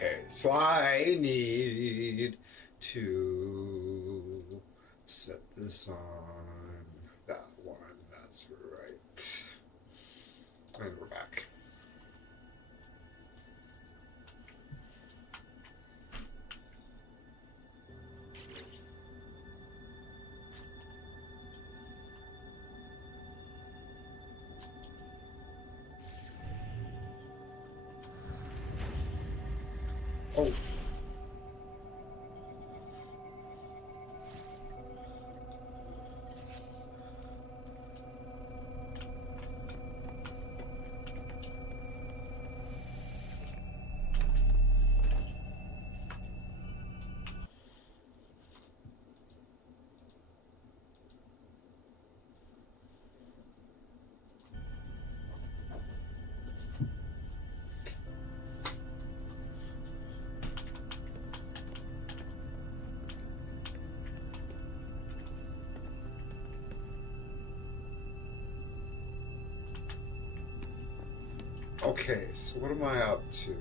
Okay, so I need to set this on that one. That's right. And we're back. Oh. Okay, so what am I up to?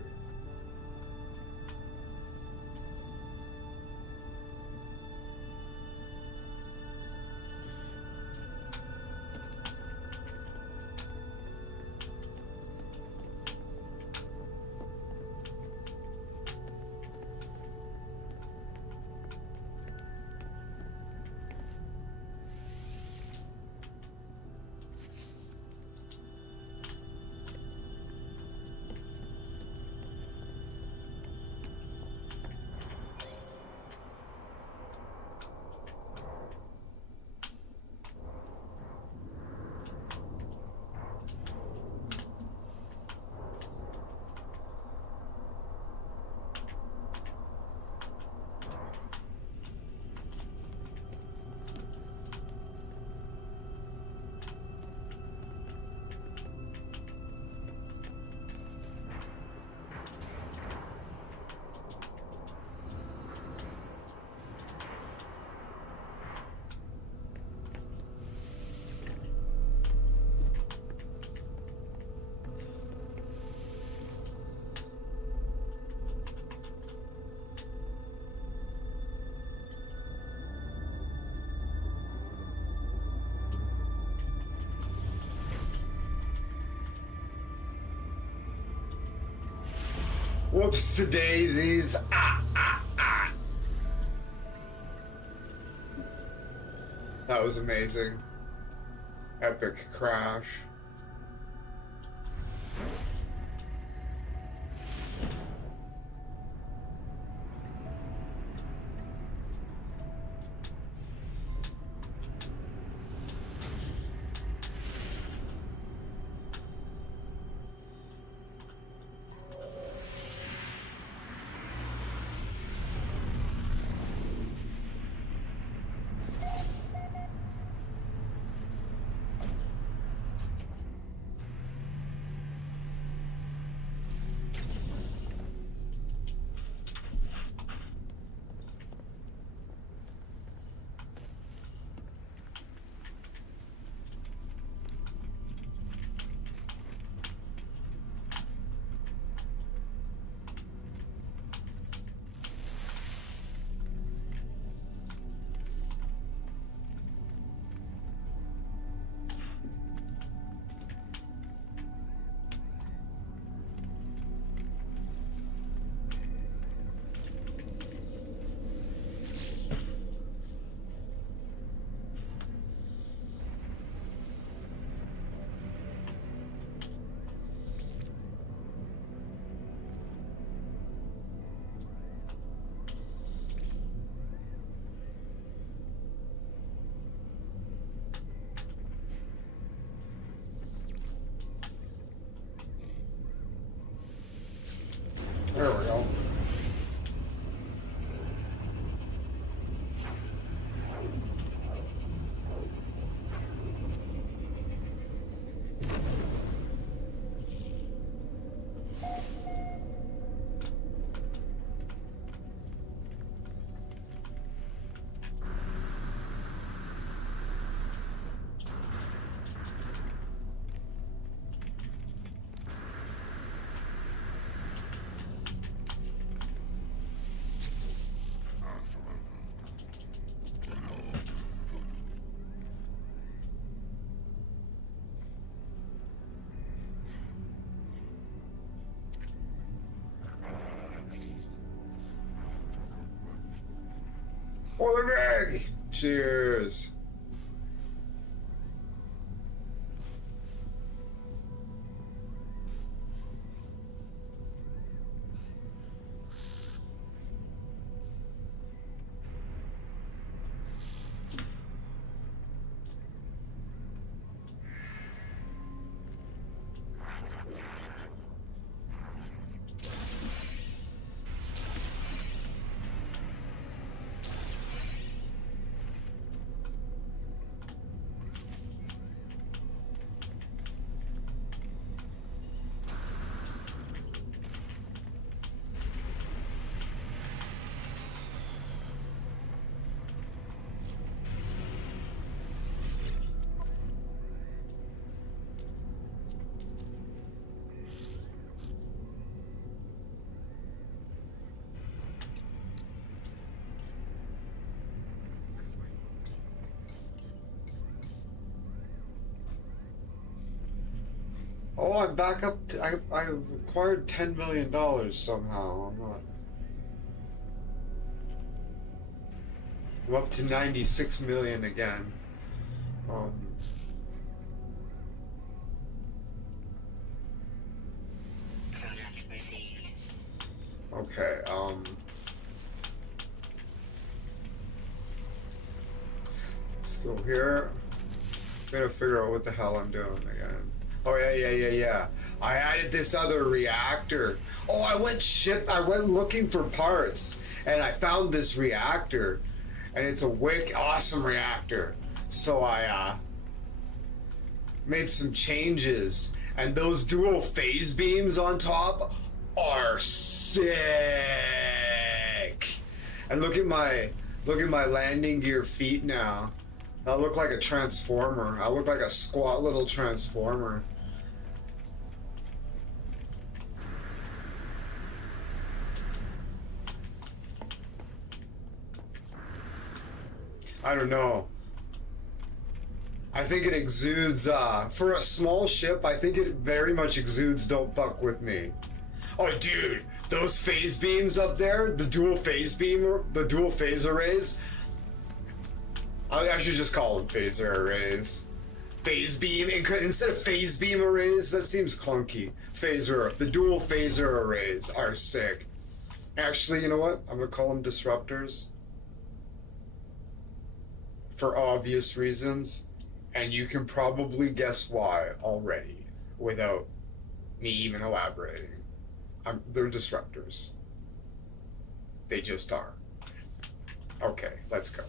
Whoops daisies. That was amazing. Epic crash. For the Greg! Cheers! Oh, I'm back up. I acquired $10 million somehow. I'm up to 96 million again. Product received. Okay, let's go here. Gotta figure out what the hell I'm doing again. Oh yeah. I added this other reactor. Oh, I went looking for parts and I found this reactor, and it's a awesome reactor. So I made some changes, and those dual phase beams on top are sick. And look at my landing gear feet now. I look like a transformer. I look like a squat little transformer. I don't know. I think it exudes, for a small ship, I think it very much exudes "don't fuck with me." Oh, dude, those phase beams up there, the dual phase arrays, I should just call them phaser arrays. Phase beam, instead of phase beam arrays, that seems clunky. The dual phaser arrays are sick. Actually, you know what? I'm gonna call them disruptors. For obvious reasons. And you can probably guess why already, without me even elaborating. They're disruptors. They just are. Okay, let's go.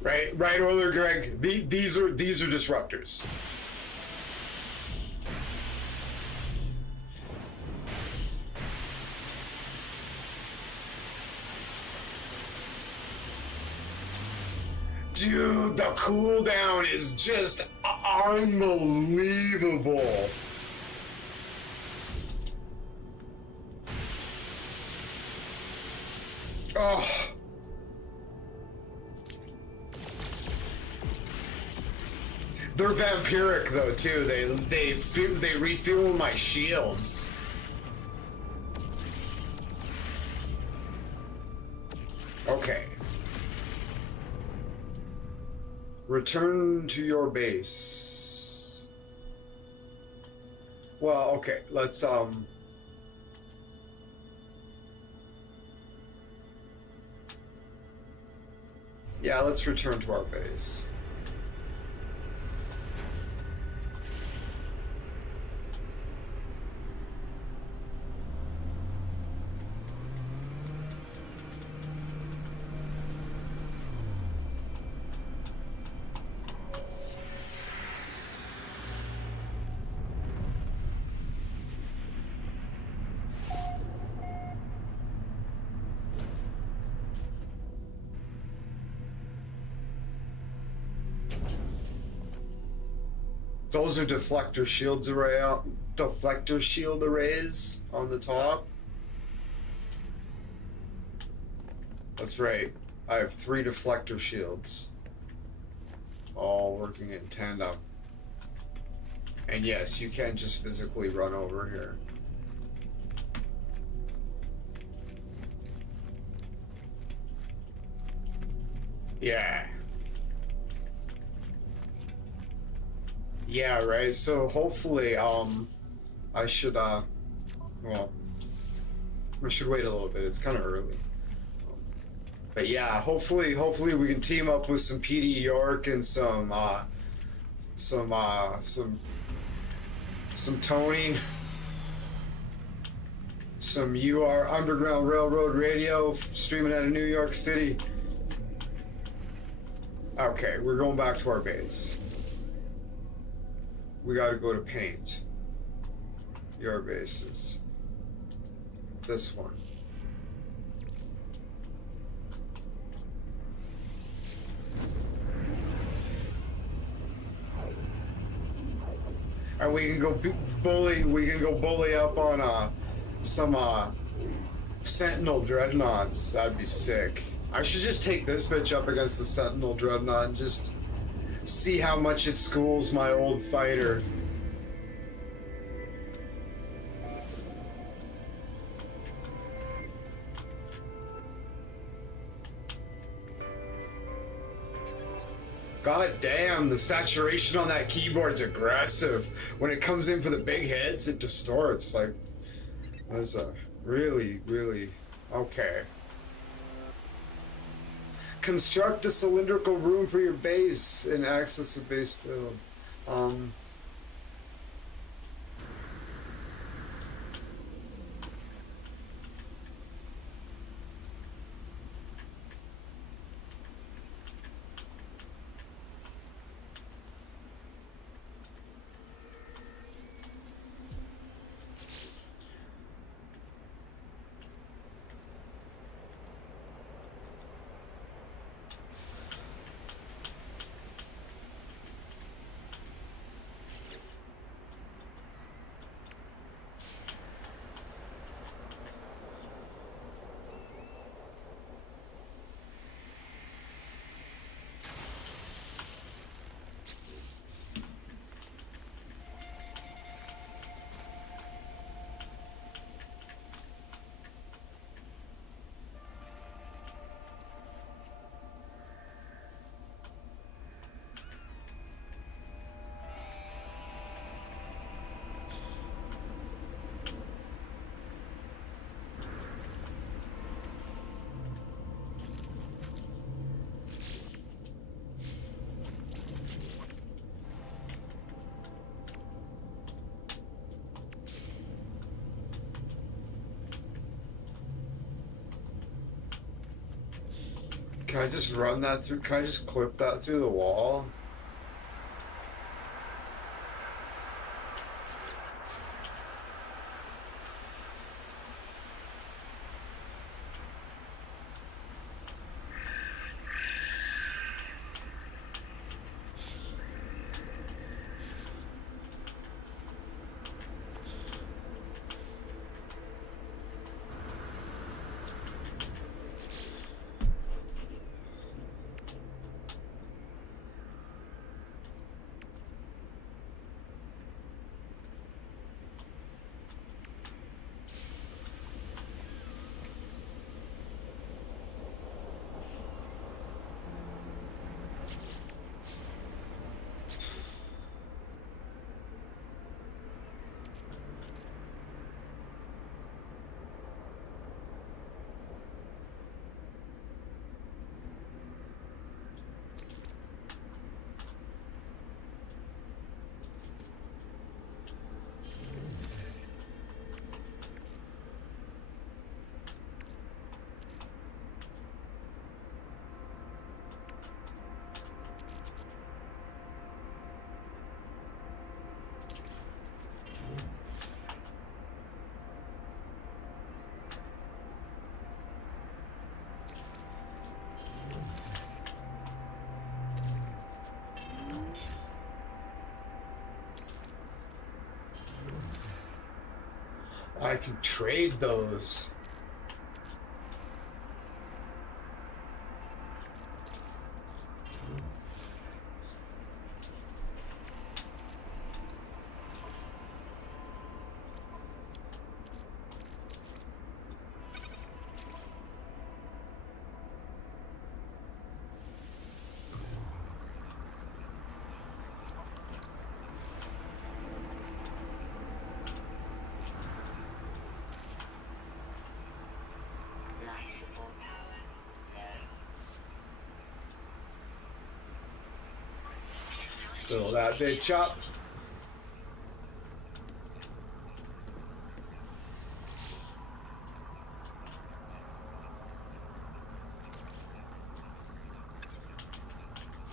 Right, Oiler Greg. These are disruptors. Dude, the cooldown is just unbelievable. Oh. They're vampiric though too. They refuel my shields. Okay. Return to your base. Well, okay, let's yeah, let's return to our base. Those are deflector shield arrays on the top. That's right. I have 3 deflector shields, all working in tandem. And yes, you can just physically run over here. Yeah. Yeah, right. So hopefully, I should, well, I should wait a little bit. It's kind of early. But yeah, hopefully we can team up with some PD York and some Tony, some UR Underground Railroad Radio streaming out of New York City. Okay, we're going back to our base. We gotta go to paint. Your bases. This one. And we can go bully up on some Sentinel Dreadnoughts. That'd be sick. I should just take this bitch up against the Sentinel Dreadnought and just see how much it schools my old fighter. God damn, the saturation on that keyboard's aggressive. When it comes in for the big hits, it distorts. Like, that's a really, really okay. Construct a cylindrical room for your base and access the base build. Can I just run that through? Can I just clip that through the wall? I can trade those. Fill that bitch up.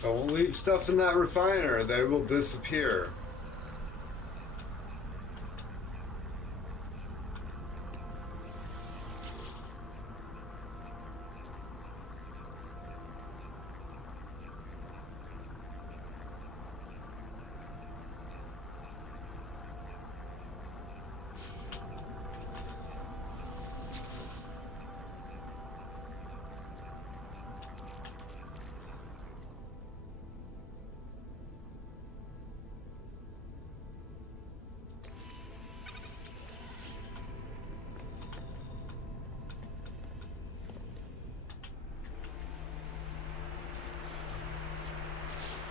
Don't leave stuff in that refiner. They will disappear.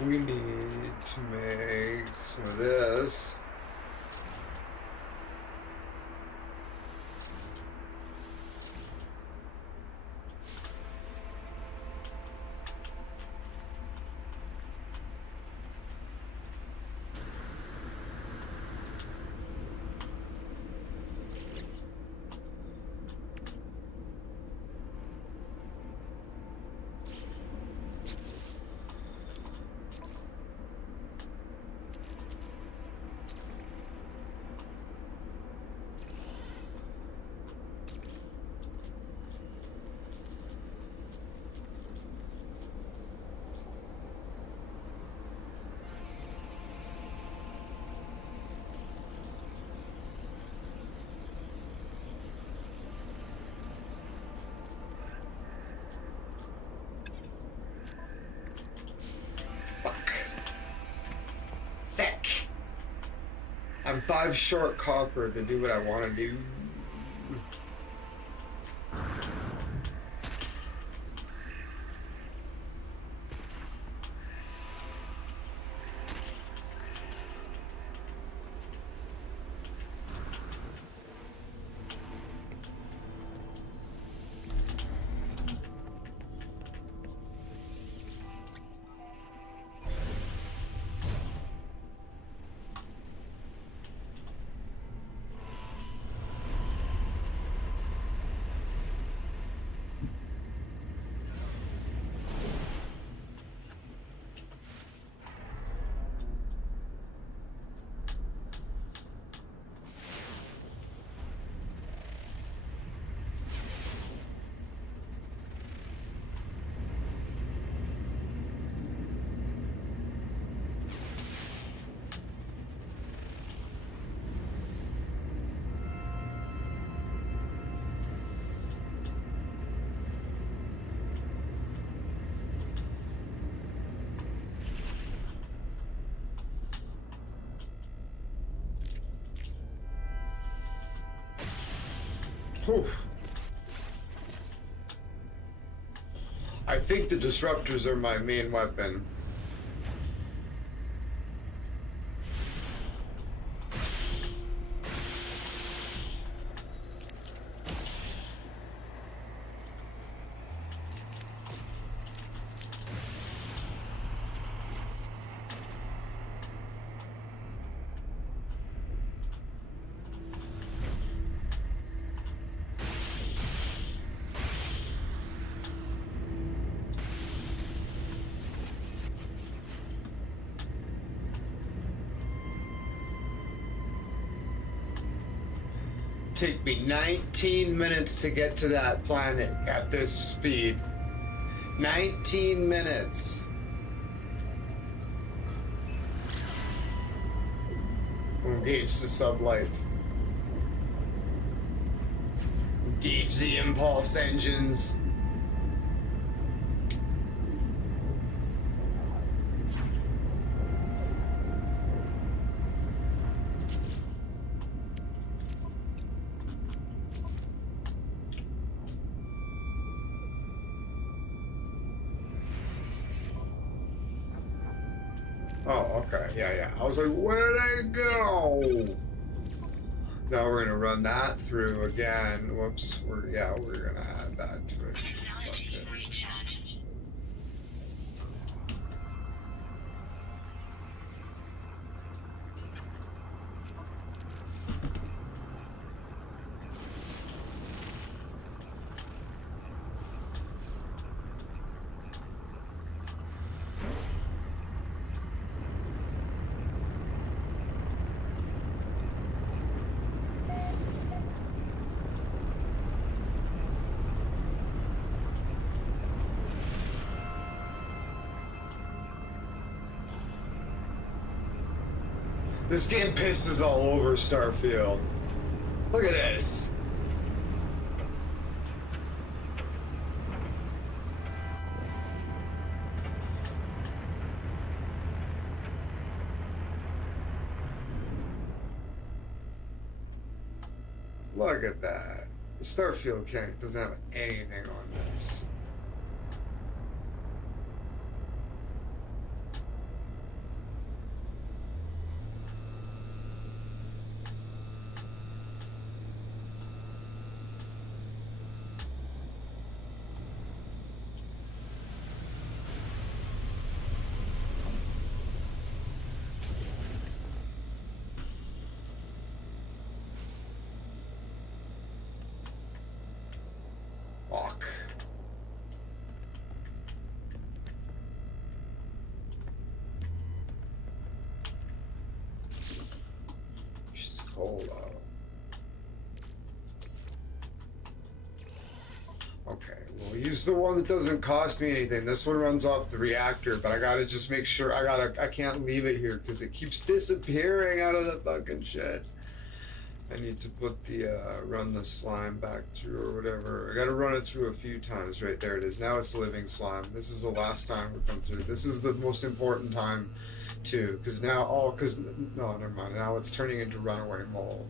We need to make some of this. I'm 5 short copper to do what I want to do. Whew. I think the disruptors are my main weapon. Take me 19 minutes to get to that planet at this speed. 19 minutes. Engage the sublight. Engage the impulse engines. Oh, okay. Yeah. I was like, where did they go? Now we're gonna run that through again. Whoops. We're gonna add that to it. Technology recharge. This game pisses all over Starfield. Look at this. Look at that. Starfield doesn't have anything on this. Fuck. She's cold out. Okay, we'll use the one that doesn't cost me anything. This one runs off the reactor, but I gotta just make sure I can't leave it here because it keeps disappearing out of the fucking shit. I need to put the run the slime back through or whatever. I gotta run it through a few times. Right there it is. Now it's living slime. This is the last time we come through. This is the most important time too, because now no, never mind. Now it's turning into runaway mold.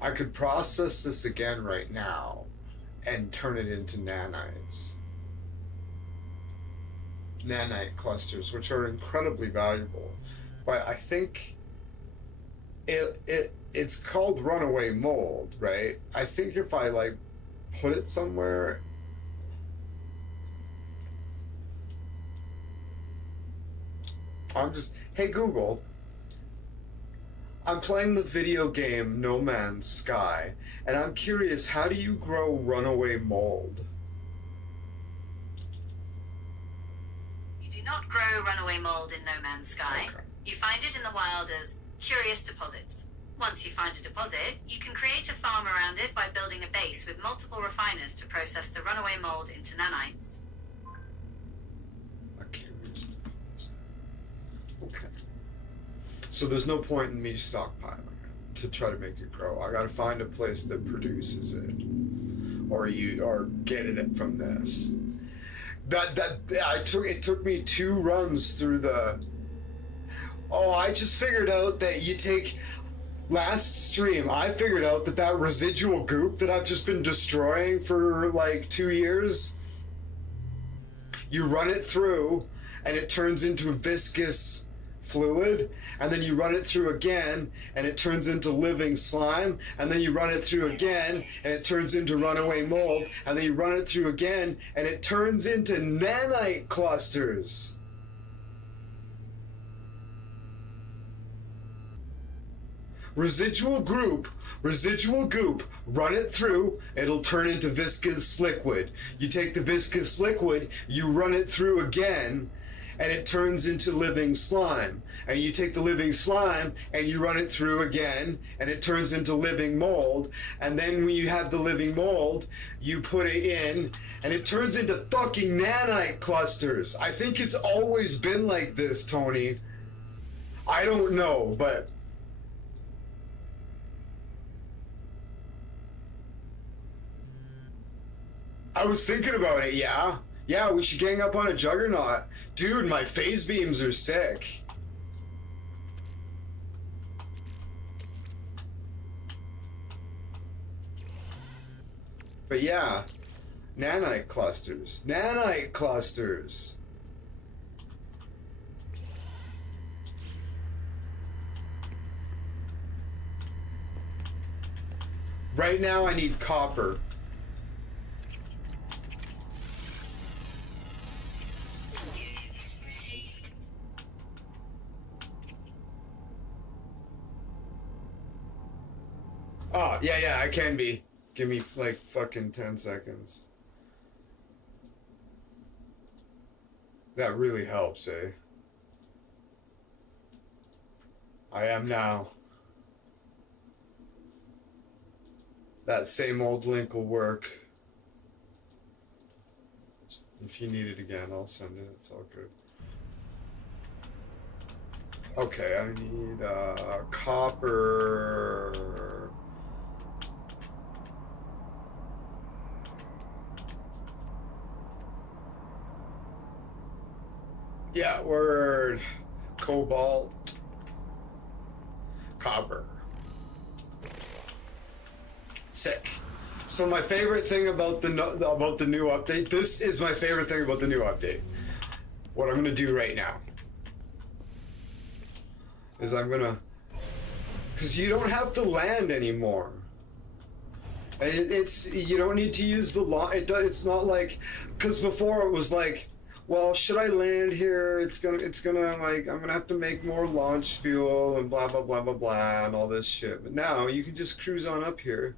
I could process this again right now and turn it into nanites. Nanite clusters, which are incredibly valuable. But I think it's called runaway mold, right? I think if I like put it somewhere, hey Google, I'm playing the video game No Man's Sky, and I'm curious, how do you grow runaway mold? You do not grow runaway mold in No Man's Sky. Okay. You find it in the wild as curious deposits. Once you find a deposit, you can create a farm around it by building a base with multiple refiners to process the runaway mold into nanites. A curious deposit. Okay. So there's no point in me stockpiling it to try to make it grow. I gotta find a place that produces it, or getting it from this. It took me 2 runs through the. Oh, I just figured out that you take. Last stream, I figured out that residual goop that I've just been destroying for like 2 years. You run it through, and it turns into viscous fluid, and then you run it through again and it turns into living slime, and then you run it through again and it turns into runaway mold, and then you run it through again and it turns into nanite clusters. Residual goop, run it through, it'll turn into viscous liquid. You take the viscous liquid, you run it through again, and it turns into living slime. And you take the living slime and you run it through again, and it turns into living mold. And then when you have the living mold, you put it in, and it turns into fucking nanite clusters. I think it's always been like this, Tony. I don't know, but... I was thinking about it, yeah. Yeah, we should gang up on a juggernaut. Dude, my phase beams are sick. But yeah, nanite clusters. Nanite clusters. Right now I need copper. Oh, yeah, I can be. Give me, like, fucking 10 seconds. That really helps, eh? I am now. That same old link will work. If you need it again, I'll send it. It's all good. Okay, I need copper. Yeah, word. Cobalt. Copper. Sick. So my favorite thing about the new update. This is my favorite thing about the new update. What I'm gonna do right now is because you don't have to land anymore. And it's you don't need to use the it's not like, because before it was like, well, should I land here? It's gonna like, I'm gonna have to make more launch fuel and blah blah blah blah blah and all this shit. But now you can just cruise on up here.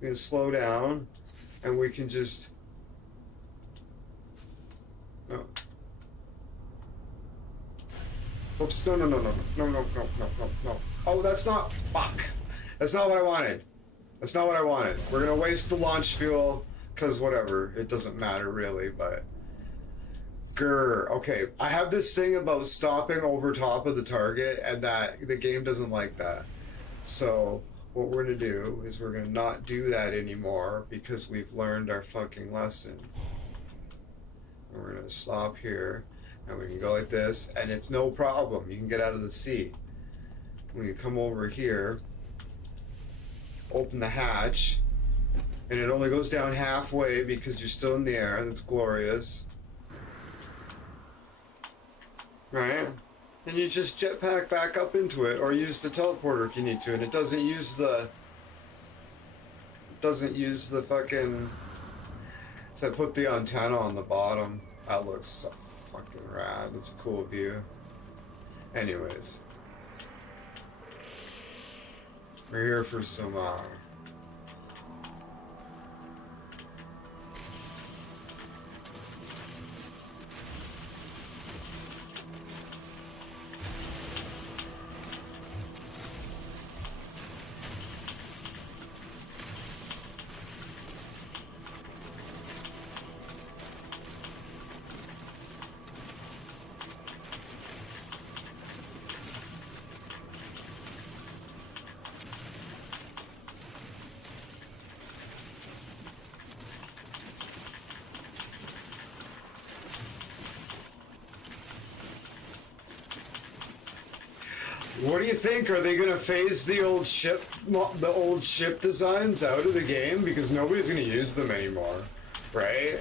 We can slow down, and we can just. Oh. Oops! No! Oh, that's not. Fuck! That's not what I wanted. That's not what I wanted. We're gonna waste the launch fuel, cause whatever. It doesn't matter really, but. Grr. Okay, I have this thing about stopping over top of the target, and that the game doesn't like that. So what we're gonna do is we're gonna not do that anymore because we've learned our fucking lesson. And we're gonna stop here, and we can go like this, and it's no problem. You can get out of the sea. We can come over here, open the hatch, and it only goes down halfway because you're still in the air, and it's glorious. Right? And you just jetpack back up into it, or use the teleporter if you need to, and it doesn't use the fucking. So I put the antenna on the bottom. That looks so fucking rad. It's a cool view. Anyways, we're here for some What do you think? Are they gonna phase the old ship designs out of the game because nobody's gonna use them anymore, right?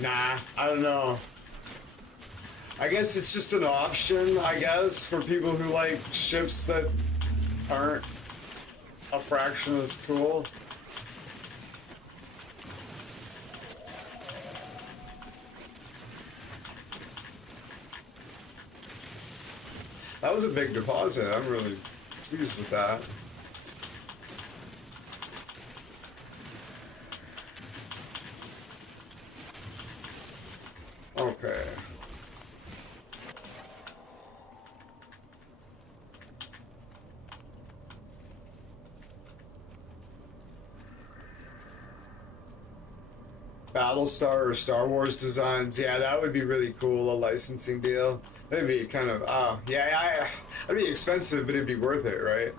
Nah, I don't know. I guess it's just an option, I guess, for people who like ships that aren't a fraction as cool. That was a big deposit. I'm really pleased with that. Okay. Battlestar or Star Wars designs. Yeah, that would be really cool, a licensing deal. That'd be kind of, it'd be expensive, but it'd be worth it, right?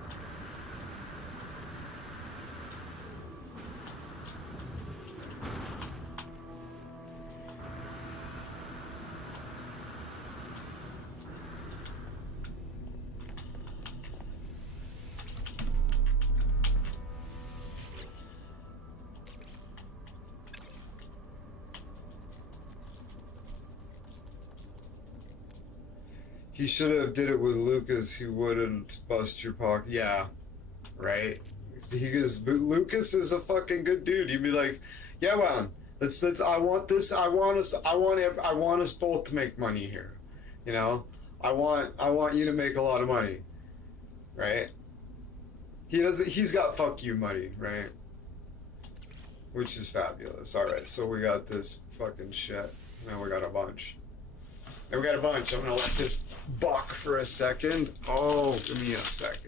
He should have did it with Lucas. He wouldn't bust your pocket. Yeah, right. Because Lucas is a fucking good dude. He'd be like, "Yeah, man, let's. I want this. I want us both to make money here. You know, I want you to make a lot of money, right? He doesn't. He's got fuck you money, right? Which is fabulous. All right, so we got this fucking shit. Now we got a bunch. And we got a bunch. I'm gonna let this buck for a second. Oh, give me a second.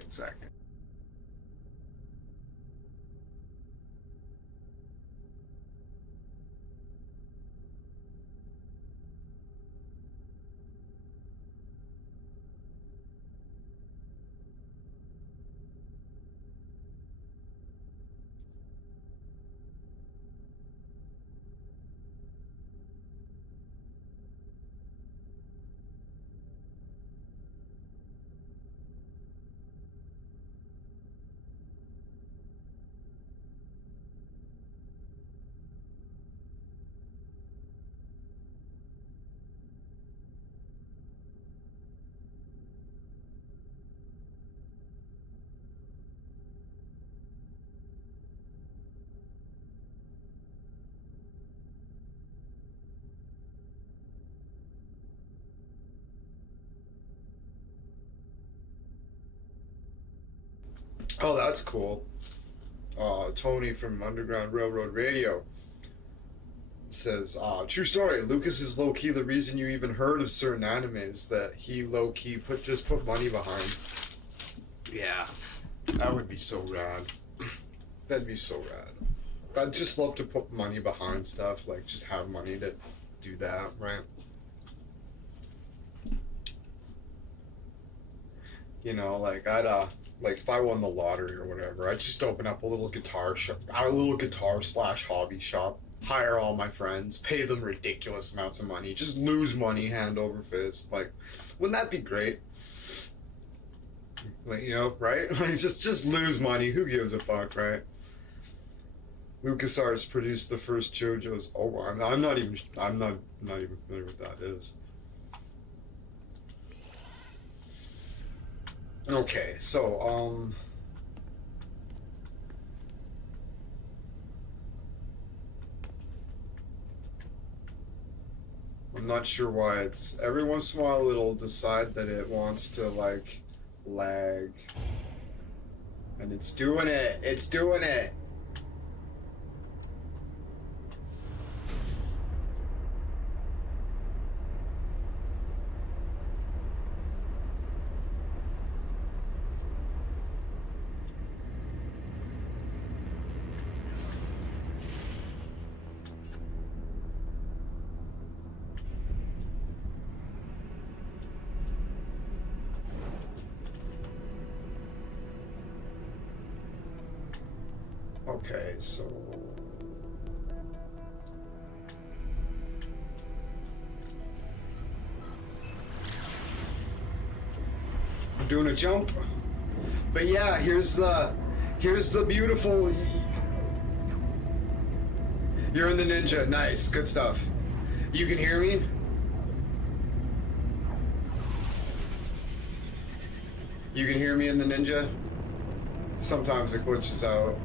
Oh, that's cool. Tony from Underground Railroad Radio says, true story, Lucas is low-key the reason you even heard of certain animes that he low-key put money behind. Yeah, that would be so rad. That'd be so rad. I'd just love to put money behind stuff, like just have money to do that, right? You know, like like if I won the lottery or whatever, I'd just open up a little guitar shop, a little guitar / hobby shop, hire all my friends, pay them ridiculous amounts of money, just lose money hand over fist. Like, wouldn't that be great? Like, you know, right? Like, just lose money. Who gives a fuck, right? LucasArts produced the first JoJo's. Oh, I'm not even familiar with that is. Okay, so I'm not sure why it's every once in a while it'll decide that it wants to like lag, and it's doing it. Okay, so I'm doing a jump, but yeah, here's the beautiful. You're in the ninja. Nice, good stuff. You can hear me? You can hear me in the ninja? Sometimes it glitches out.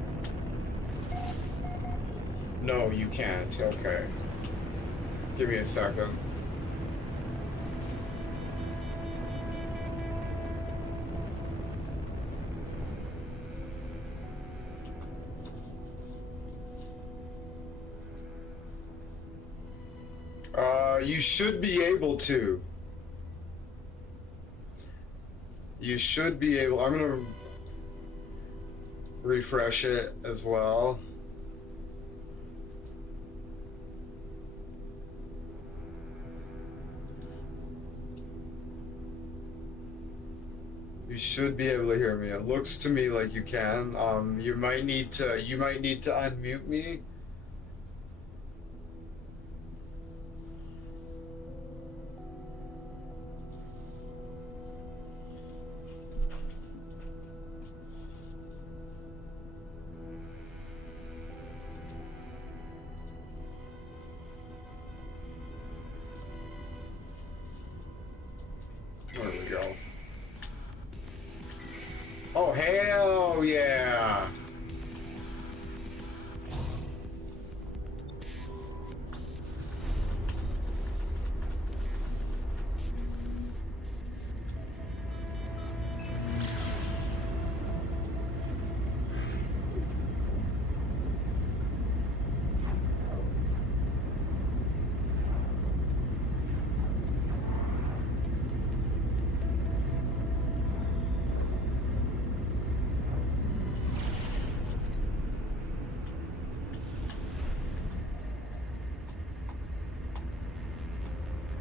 No, you can't. Okay. Give me a second. You should be able to. You should be able. I'm gonna refresh it as well. You should be able to hear me. It looks to me like you can. You might need to unmute me. There we go. Oh, hell yeah!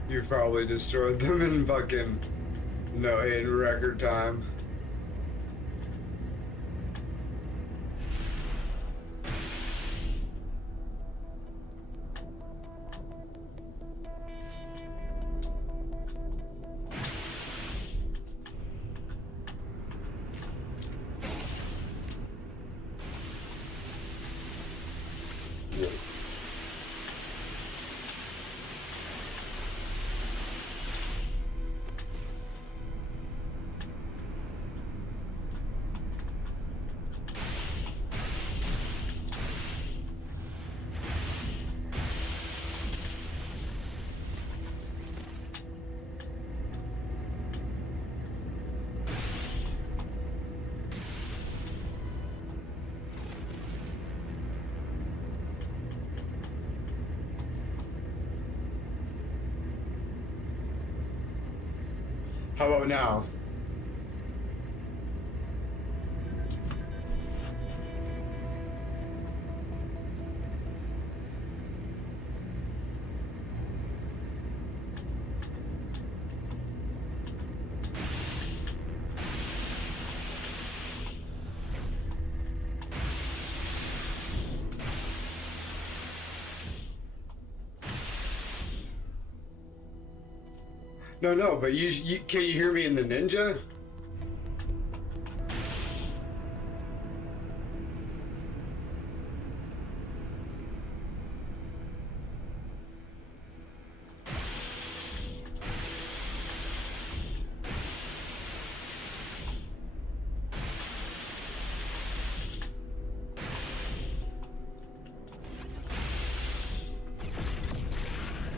You've probably destroyed them in fucking in record time. How about now? No, but you can you hear me in the ninja?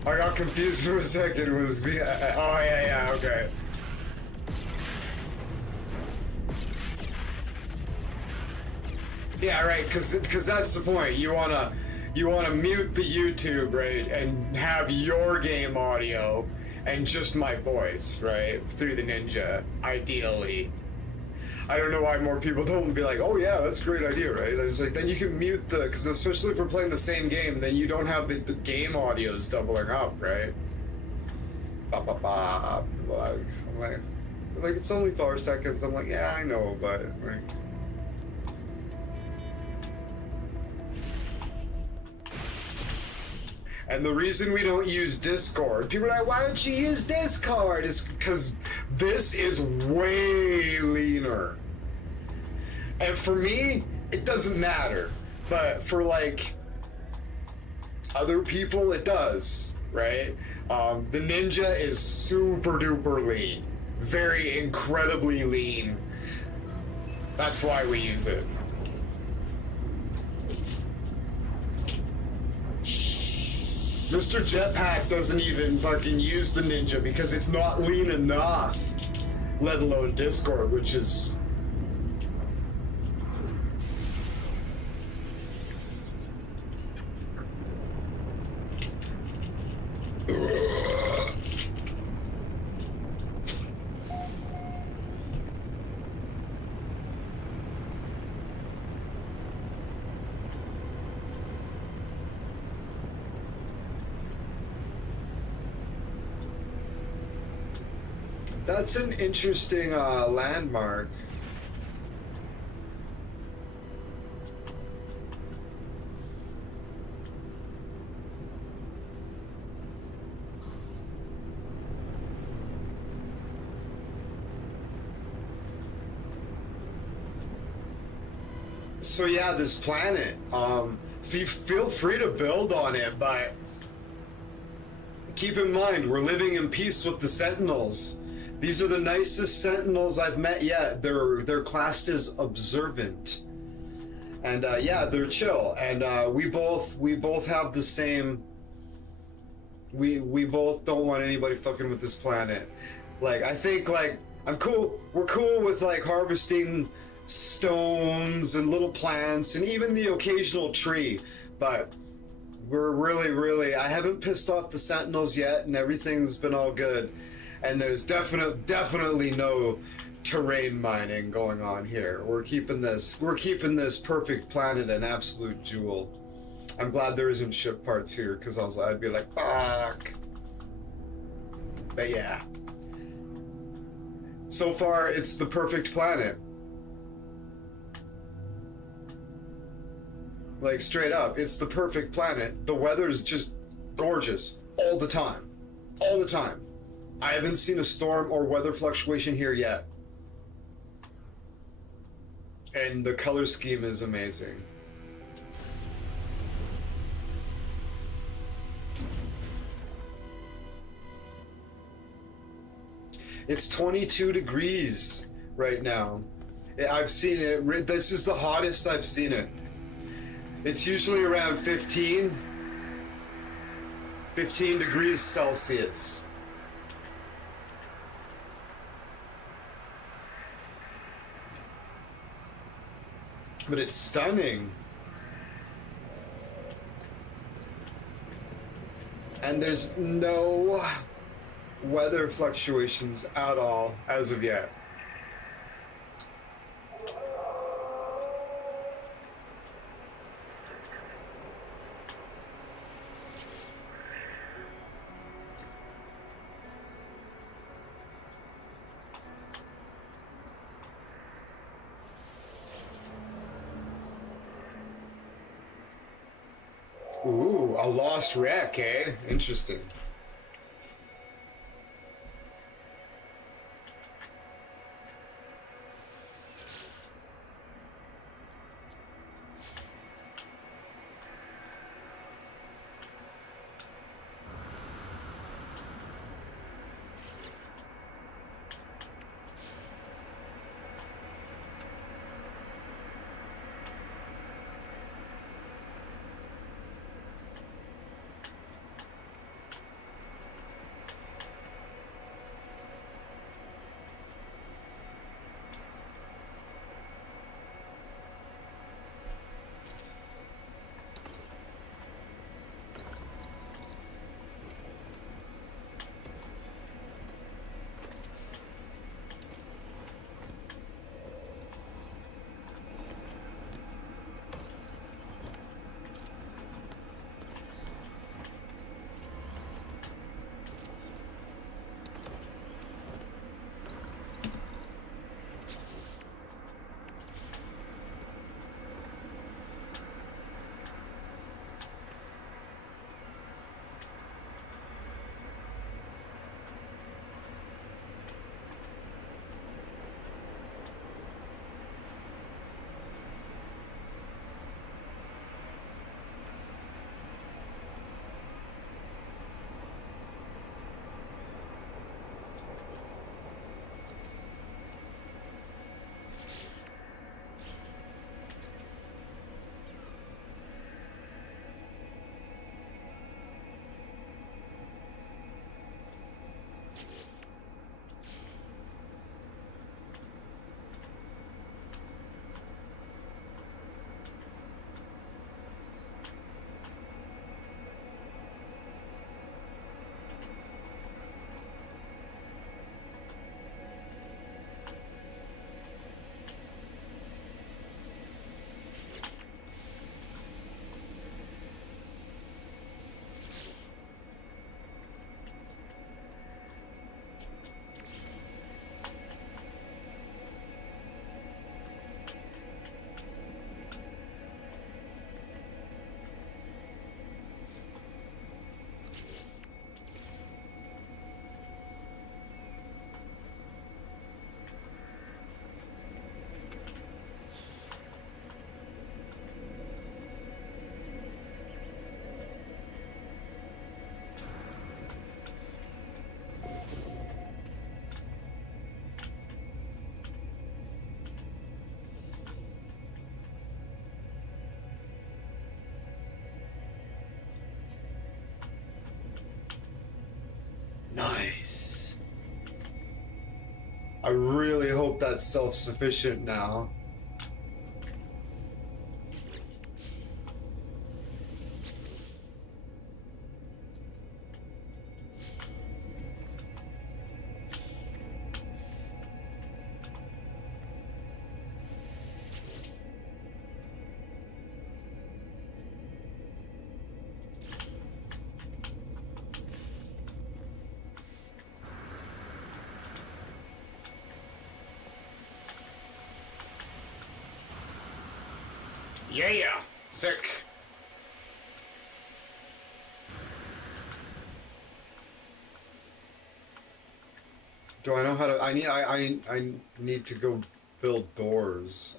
I got confused for a second. Was me? Oh yeah, okay. Yeah, right. Because that's the point. You wanna mute the YouTube, right, and have your game audio and just my voice, right, through the ninja, ideally. I don't know why more people don't be like, oh yeah, that's a great idea, right? It's like, then you can mute because especially if we're playing the same game, then you don't have the game audios doubling up, right? I'm like, it's only 4 seconds. I'm like, yeah, I know, but like. And the reason we don't use Discord, people are like, why don't you use Discord? Is because this is way leaner. And for me, it doesn't matter. But for like other people, it does, right? The Ninja is super duper lean. Very incredibly lean. That's why we use it. Mr. Jetpack doesn't even fucking use the Ninja because it's not lean enough, let alone Discord, which is... That's an interesting landmark. So yeah, this planet, feel free to build on it, but keep in mind, we're living in peace with the Sentinels. These are the nicest Sentinels I've met yet. They're classed as observant, and yeah, they're chill. And we both have the same. We both don't want anybody fucking with this planet. Like, I think like I'm cool. We're cool with like harvesting stones and little plants and even the occasional tree, but we're really I haven't pissed off the Sentinels yet, and everything's been all good. And there's definitely no terrain mining going on here. We're keeping this perfect planet an absolute jewel. I'm glad there isn't ship parts here, because I'd be like, fuck. But yeah. So far, it's the perfect planet. Like, straight up, it's the perfect planet. The weather's just gorgeous all the time. All the time. I haven't seen a storm or weather fluctuation here yet. And the color scheme is amazing. It's 22 degrees right now. I've seen it. This is the hottest I've seen it. It's usually around 15 degrees Celsius. But it's stunning. And there's no weather fluctuations at all as of yet. Ooh, a lost wreck, eh? Interesting. Nice. I really hope that's self-sufficient now. Yeah. Sick. Do I know how to? I need to go build doors.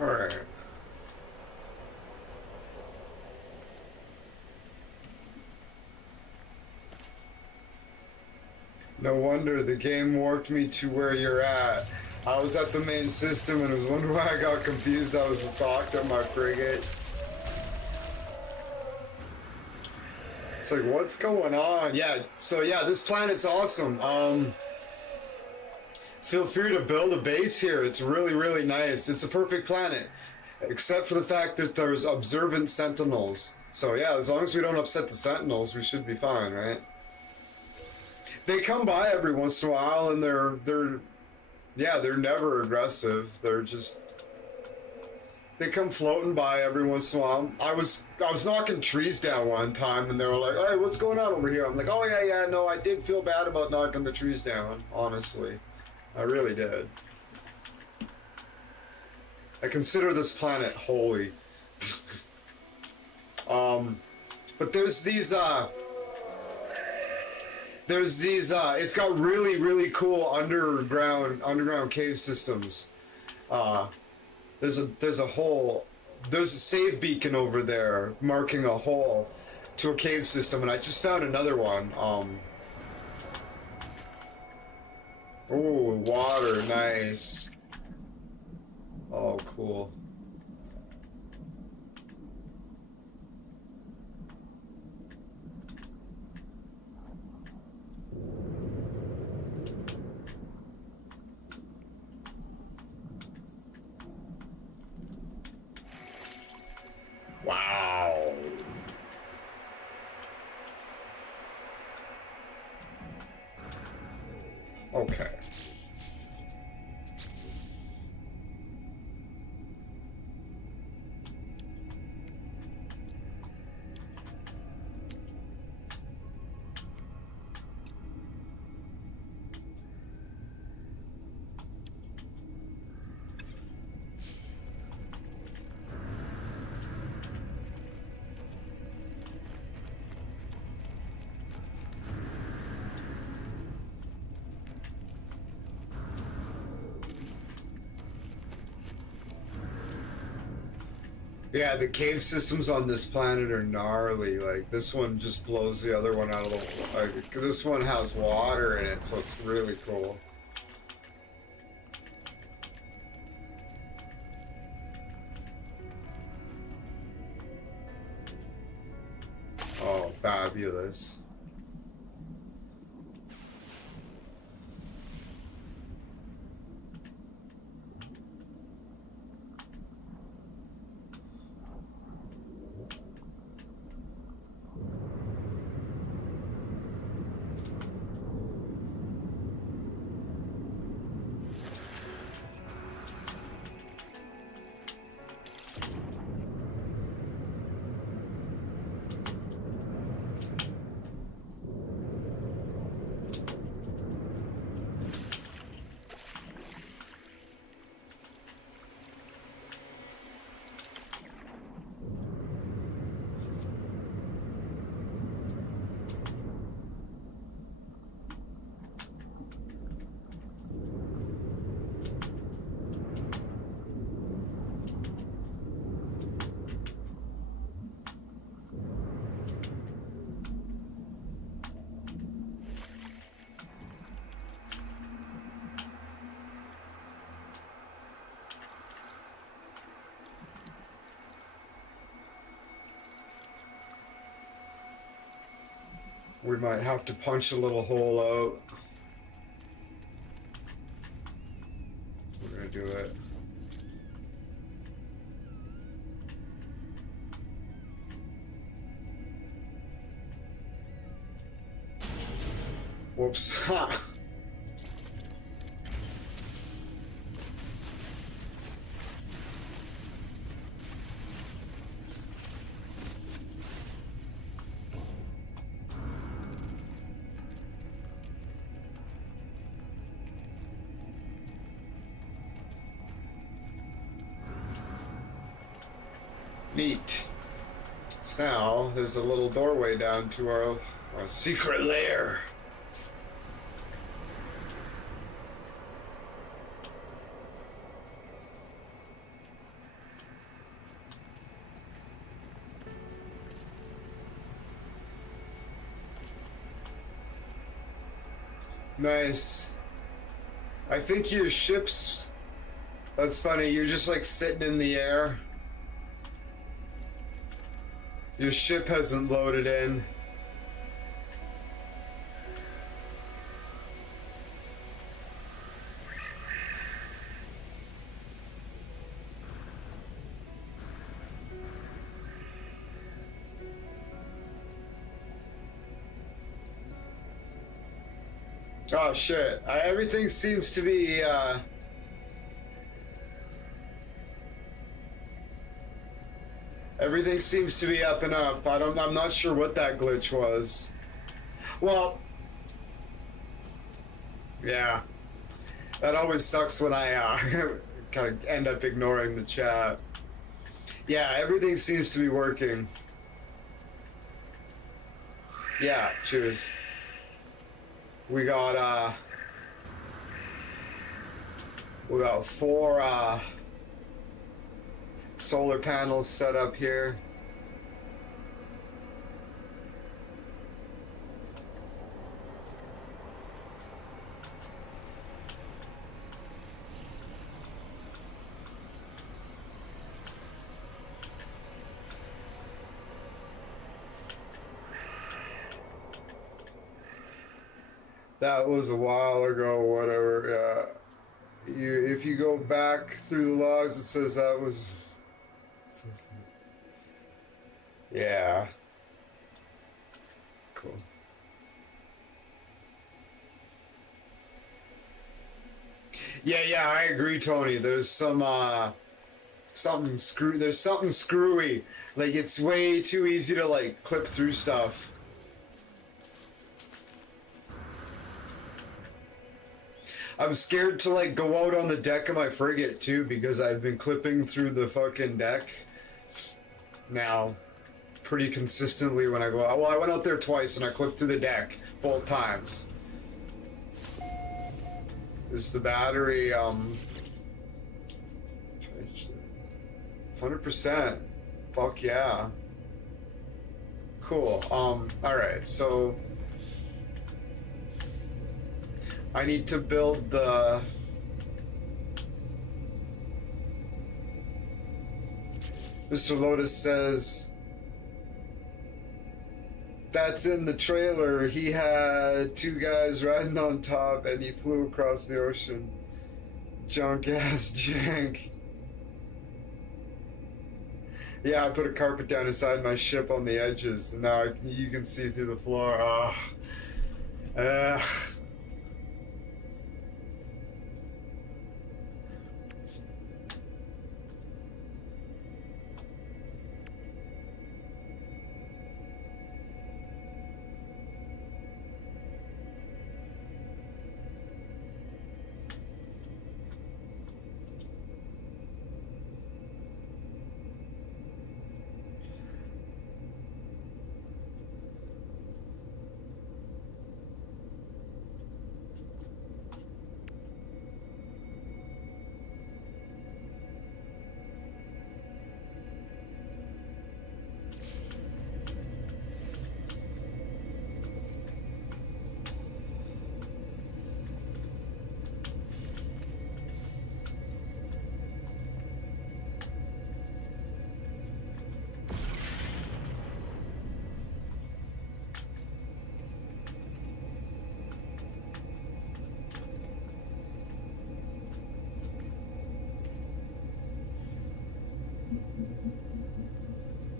All right. No wonder the game warped me to where you're at. I was at the main system and it was wondering why I got confused. I was docked at my frigate. It's like, what's going on? Yeah, so yeah, this planet's awesome. Feel free to build a base here. It's really, really nice. It's a perfect planet. Except for the fact that there's observant sentinels. So yeah, as long as we don't upset the sentinels, we should be fine, right? They come by every once in a while, and they're never aggressive. They come floating by every once in a while. I was knocking trees down one time, and they were like, "Hey, what's going on over here?" I'm like, "Oh yeah, no, I did feel bad about knocking the trees down. Honestly, I really did. I consider this planet holy." But there's these it's got really, really cool underground cave systems. There's a save beacon over there marking a hole to a cave system, and I just found another one. Oh, water, nice. Oh, cool. Wow. Okay. Yeah, the cave systems on this planet are gnarly. Like, this one just blows the other one out of the... Like, this one has water in it, so it's really cool. Oh, fabulous. We might have to punch a little hole out. We're gonna do it. Whoops. Ha! Neat. So now there's a little doorway down to our secret lair. Nice. I think your ship's... That's funny, you're just like sitting in the air. Your ship hasn't loaded in. Oh shit. Everything seems to be everything seems to be up and up. I'm not sure what that glitch was. Well, yeah. That always sucks when I kind of end up ignoring the chat. Yeah, everything seems to be working. Yeah, cheers. We got 4 solar panels set up here. That was a while ago, whatever. If you go back through the logs, it says that was. Yeah. Cool. Yeah, I agree, Tony. There's some something there's something screwy. Like it's way too easy to like clip through stuff. I'm scared to like go out on the deck of my frigate too because I've been clipping through the fucking deck now pretty consistently when I go out. Well, I went out there twice and I clipped through the deck both times. Is the battery 100%? Fuck yeah. Cool. Alright, so I need to build the... Mr. Lotus says... That's in the trailer. He had 2 guys riding on top and he flew across the ocean. Junk ass jank. Yeah, I put a carpet down inside my ship on the edges and now you can see through the floor. Ugh.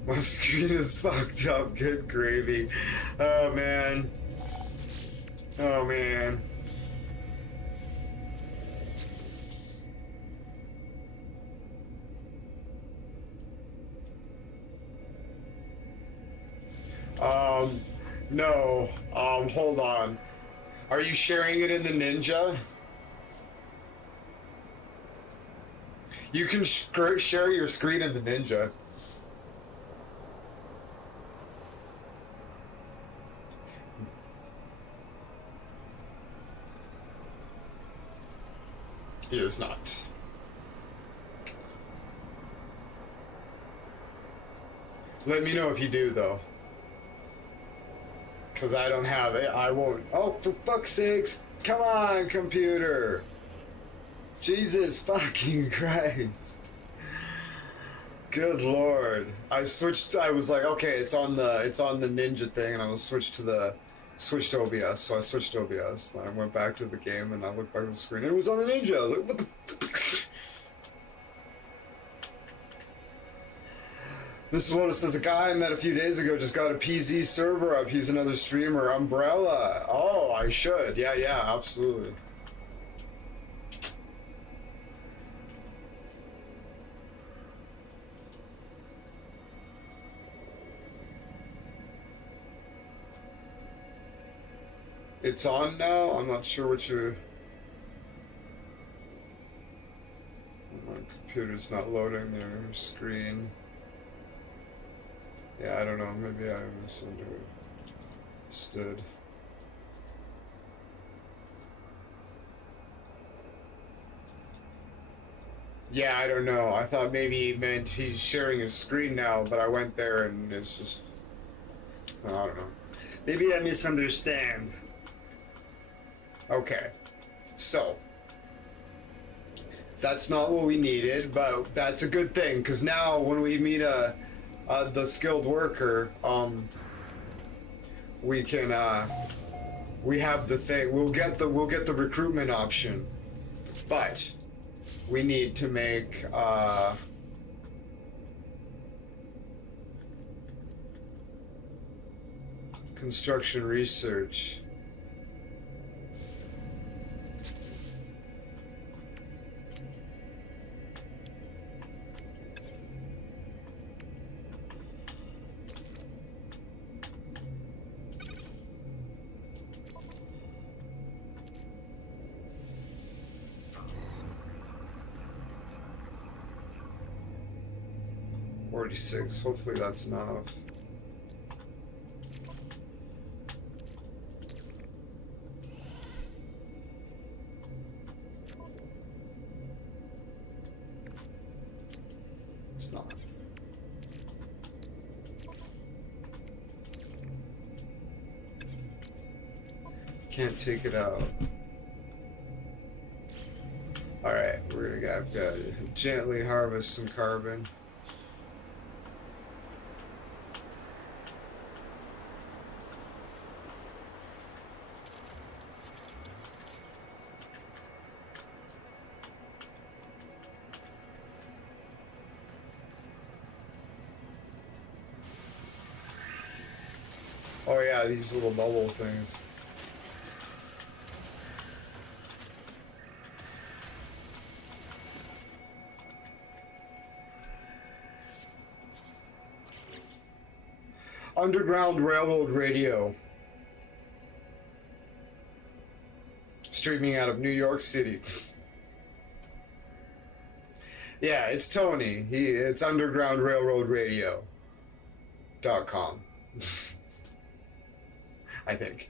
My screen is fucked up. Good gravy. Oh man. Oh man. No. Hold on. Are you sharing it in the Ninja? You can share your screen in the Ninja. He is not. Let me know if you do, though. Because I don't have it. I won't. Oh, for fuck's sakes. Come on, computer. Jesus fucking Christ. Good Lord. I switched. I was like, okay, it's on the Ninja thing, and I was switched to OBS. So I switched to OBS. And I went back to the game, and I looked back at the screen, and it was on the Ninja. I was like, what the? This is what it says. A guy I met a few days ago just got a PZ server up. He's another streamer. Umbrella. Oh, I should. Yeah, absolutely. It's on now? I'm not sure what you're... My computer's not loading their screen. Yeah, I don't know. Maybe I misunderstood. Yeah, I don't know. I thought maybe it meant he's sharing his screen now, but I went there and it's just... I don't know. Maybe I misunderstand. Okay. So... That's not what we needed, but that's a good thing, because now when we meet the skilled worker, we can we have the thing. We'll get the recruitment option, but we need to make construction research. Hopefully that's enough. It's not. Can't take it out. Alright, we're gonna have to gently harvest some carbon. Oh yeah, these little bubble things. Underground Railroad Radio. Streaming out of New York City. Yeah, it's Tony. It's undergroundrailroadradio.com. I think.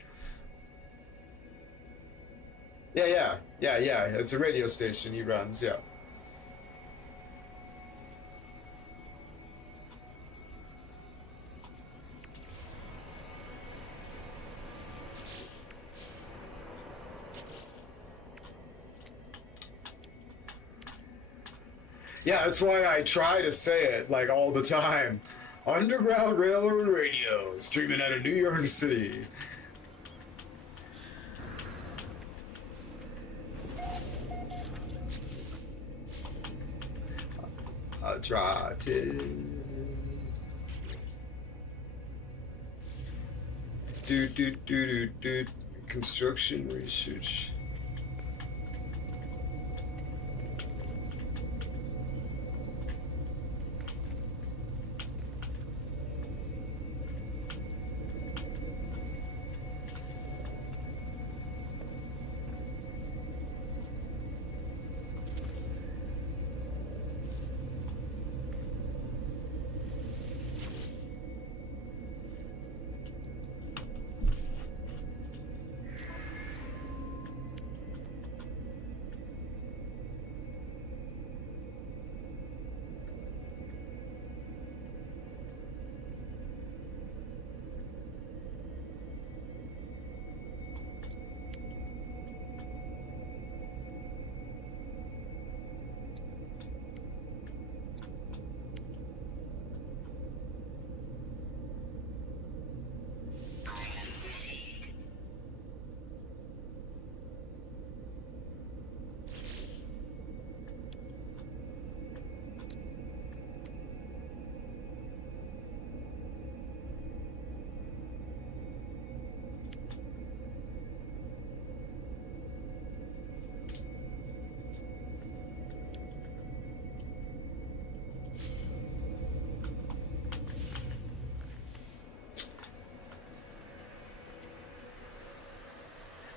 Yeah. It's a radio station he runs, yeah. Yeah, that's why I try to say it like all the time. Underground Railroad Radio, streaming out of New York City. I'll try to... Do. Construction research.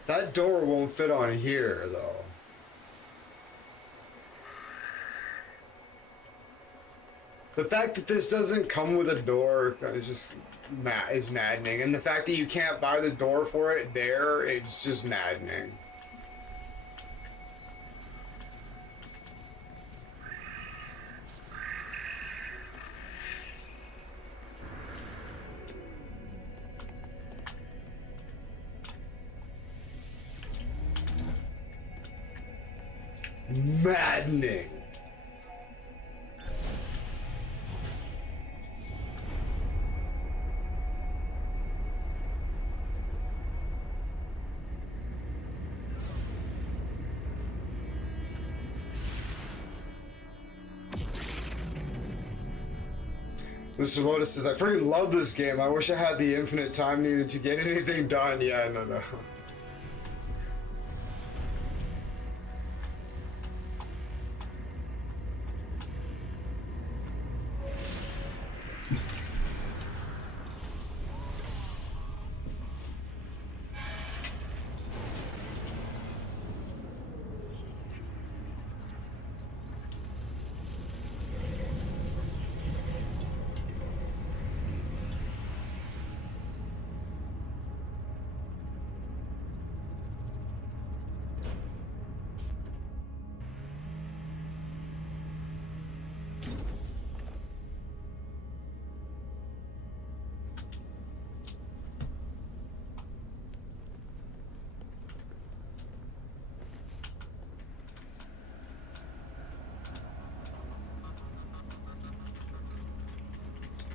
That door won't fit on here, though. The fact that this doesn't come with a door is maddening. And the fact that you can't buy the door for it there, it's just maddening. Maddening. Mr. Lotus says, I freaking love this game. I wish I had the infinite time needed to get anything done. Yeah, no.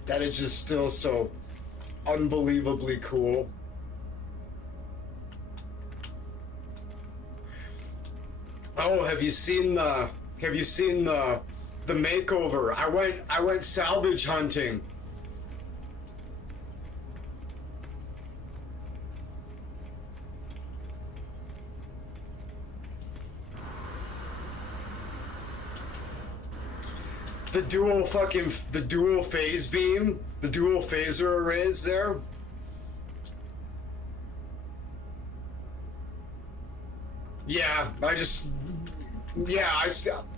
That is just still so unbelievably cool. Oh, have you seen the makeover? I went salvage hunting. The dual phase beam, the dual phaser arrays there. Yeah,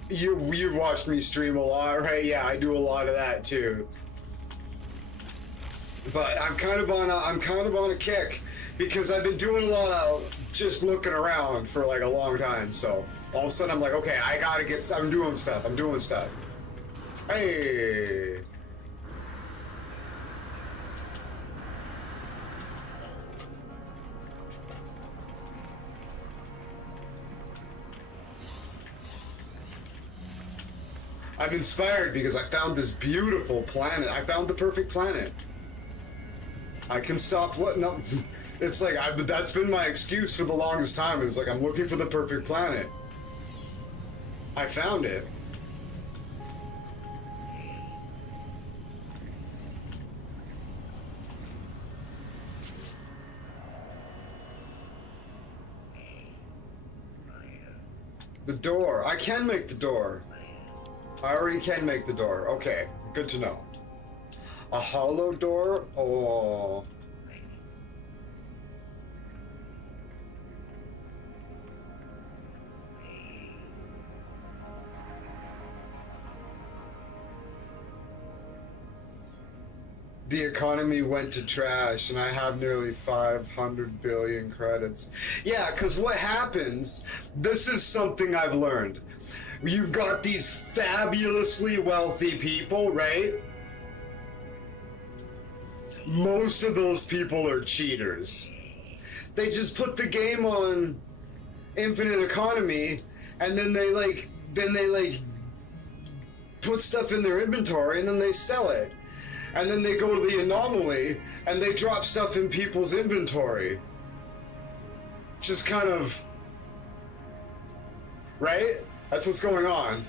you've watched me stream a lot, right? Yeah, I do a lot of that too. But I'm kind of on a kick because I've been doing a lot of just looking around for like a long time. So all of a sudden I'm like, okay, I'm doing stuff. Hey. I'm inspired because I found this beautiful planet. I found the perfect planet. I can stop letting up. It's like, that's been my excuse for the longest time. It's like, I'm looking for the perfect planet. I found it. The door. I can make the door. I already can make the door. Okay, good to know. A hollow door? Oh. The economy went to trash and I have nearly 500 billion credits. Yeah, because what happens, this is something I've learned. You've got these fabulously wealthy people, right? Most of those people are cheaters. They just put the game on infinite economy and then they put stuff in their inventory and then they sell it. And then they go to the anomaly and they drop stuff in people's inventory. Just kind of, right? That's what's going on.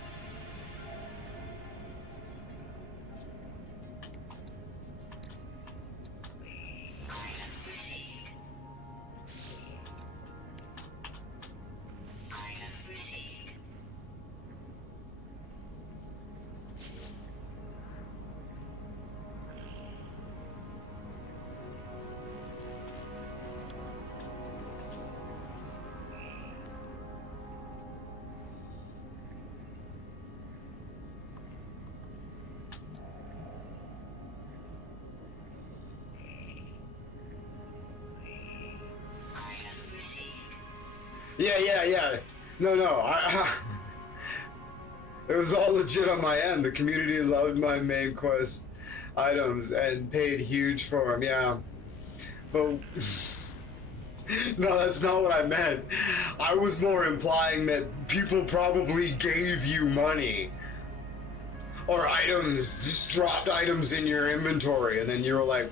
Item received. Item received. Item received. Yeah. No. It was all legit on my end. The community loved my main quest items and paid huge for them, yeah. But no, that's not what I meant. I was more implying that people probably gave you money. Or items, just dropped items in your inventory, and then you were like,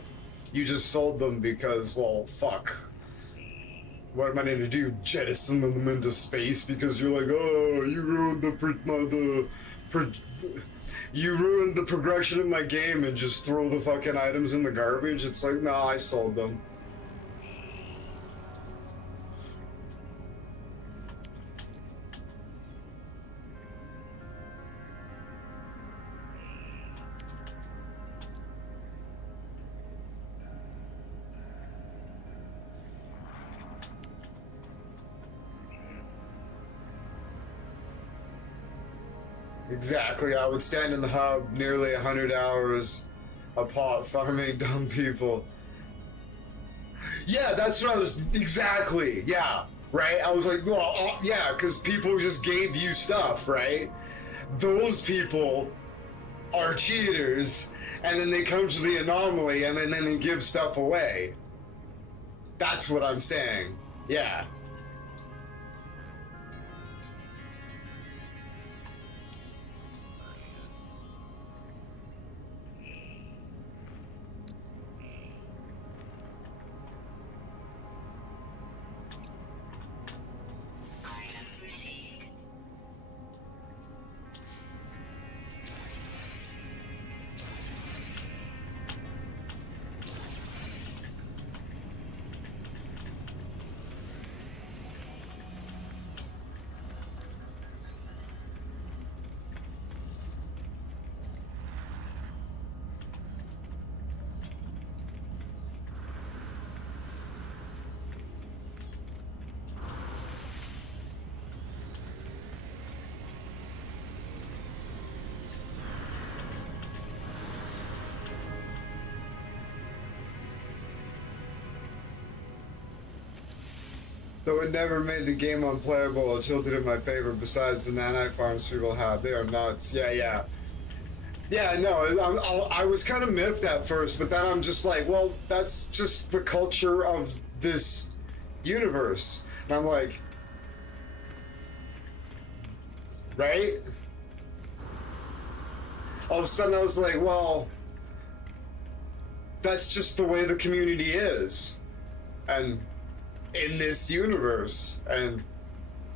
you just sold them because, well, fuck. What am I going to do? Jettison them into space because you're like, oh, you ruined you ruined the progression of my game and just throw the fucking items in the garbage? It's like, nah, I sold them. Exactly, I would stand in the hub nearly 100 hours a pot farming dumb people. Yeah, that's what I was, exactly, yeah, right? I was like, well, yeah, because people just gave you stuff, right? Those people are cheaters, and then they come to the anomaly, and then they give stuff away. That's what I'm saying, yeah. Item received. Though it never made the game unplayable or tilted in my favor besides the nanite farms people have. They are nuts. Yeah. Yeah, no, I was kind of miffed at first, but then I'm just like, well, that's just the culture of this universe. And I'm like, right? All of a sudden I was like, well, that's just the way the community is. And in this universe. And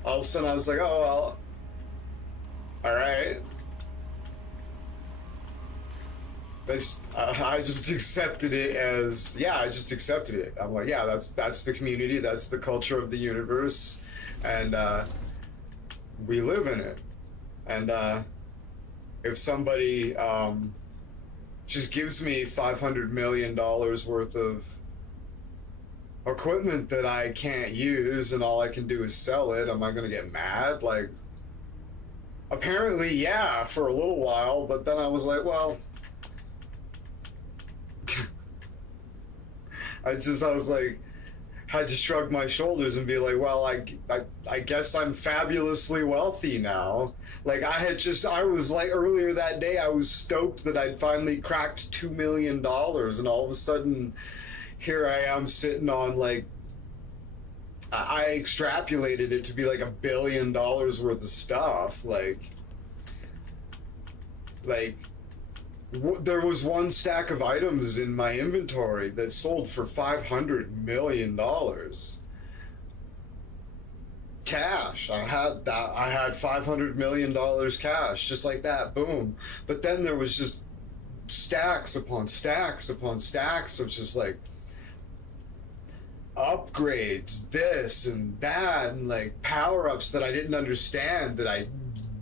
all of a sudden I was like, oh, well, alright. I just accepted it as, yeah, I just accepted it. I'm like, yeah, that's the community, that's the culture of the universe. And we live in it. And if somebody just gives me $500 million worth of equipment that I can't use and all I can do is sell it, am I going to get mad? Like, apparently, yeah, for a little while, but then I was like, well, I was like, had to shrug my shoulders and be like, well, I guess I'm fabulously wealthy now. Like, I was like, earlier that day, I was stoked that I'd finally cracked $2 million, and all of a sudden, here I am sitting on, like, I extrapolated it to be like $1 billion worth of stuff. There was one stack of items in my inventory that sold for $500 million. Cash. I had $500 million cash, just like that, boom. But then there was just stacks upon stacks upon stacks of just like upgrades, this and that, and like power-ups that I didn't understand, that I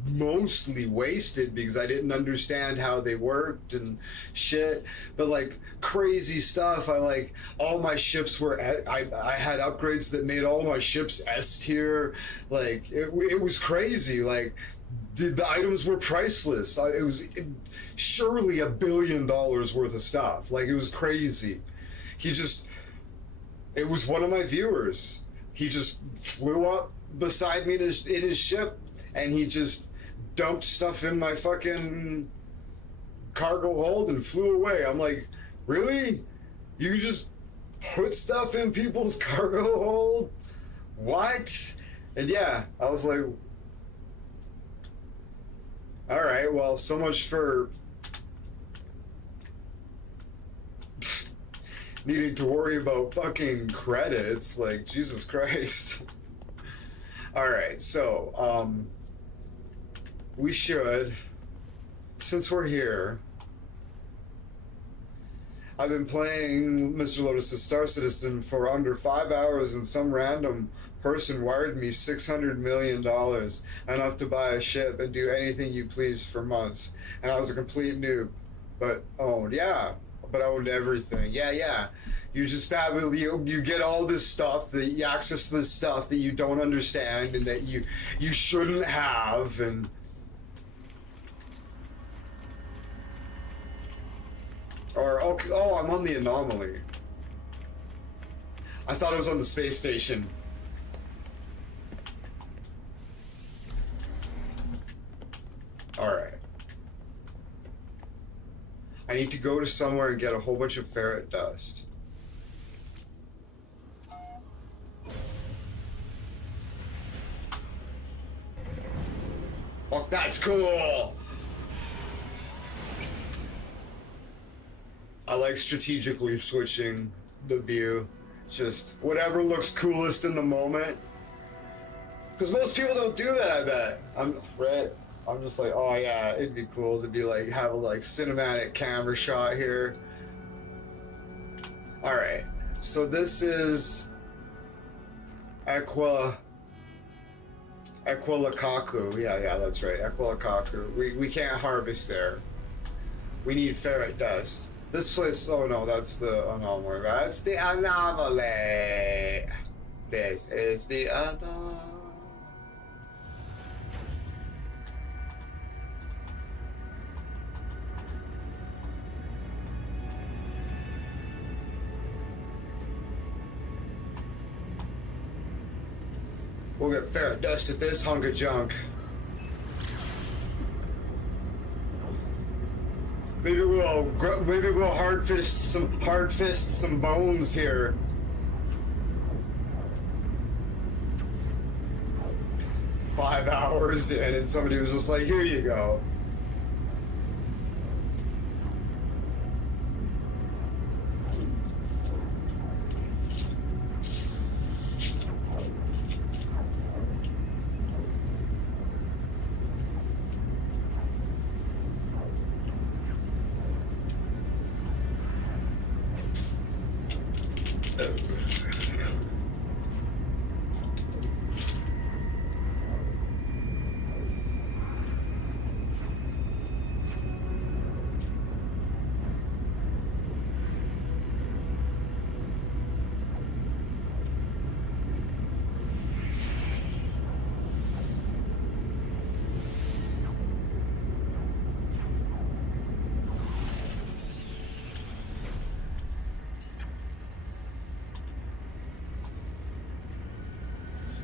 mostly wasted because I didn't understand how they worked and shit. But like crazy stuff. All my ships were I had upgrades that made all my ships S tier. Like it was crazy. Like the items were priceless. It was surely $1 billion worth of stuff. Like it was crazy. It was one of my viewers. He just flew up beside me in his ship, and he just dumped stuff in my fucking cargo hold and flew away. I'm like, really? You just put stuff in people's cargo hold? What? And yeah, I was like, all right, well, so much for needing to worry about fucking credits. Like, Jesus Christ. All right, so we should, since we're here, I've been playing Mr. Lotus's Star Citizen for under 5 hours, and some random person wired me $600 million, enough to buy a ship and do anything you please for months. And I was a complete noob, but owned everything. Yeah. You just fabulous. You get all this stuff, the access to this stuff that you don't understand and that you shouldn't have, and I'm on the anomaly. I thought it was on the space station. Alright. I need to go to somewhere and get a whole bunch of ferret dust. Oh, that's cool! I like strategically switching the view. Just whatever looks coolest in the moment. Because most people don't do that, I bet. I'm just like, oh yeah, it'd be cool to be like, have a like cinematic camera shot here. Alright, so this is Equilakaku. Yeah, that's right, Equilakaku. We can't harvest there. We need ferret dust. This place, oh no, that's the anomaly. That's the anomaly. This is the anomaly. We'll get ferret dust at this hunk of junk. Maybe we'll hard fist some bones here. "5 hours, and then somebody was just like, here you go."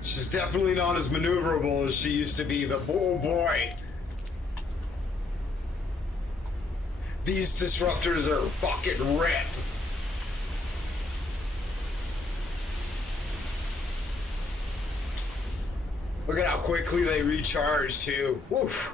She's definitely not as maneuverable as she used to be, but oh boy. These disruptors are fucking rip. Look at how quickly they recharge too. Woof.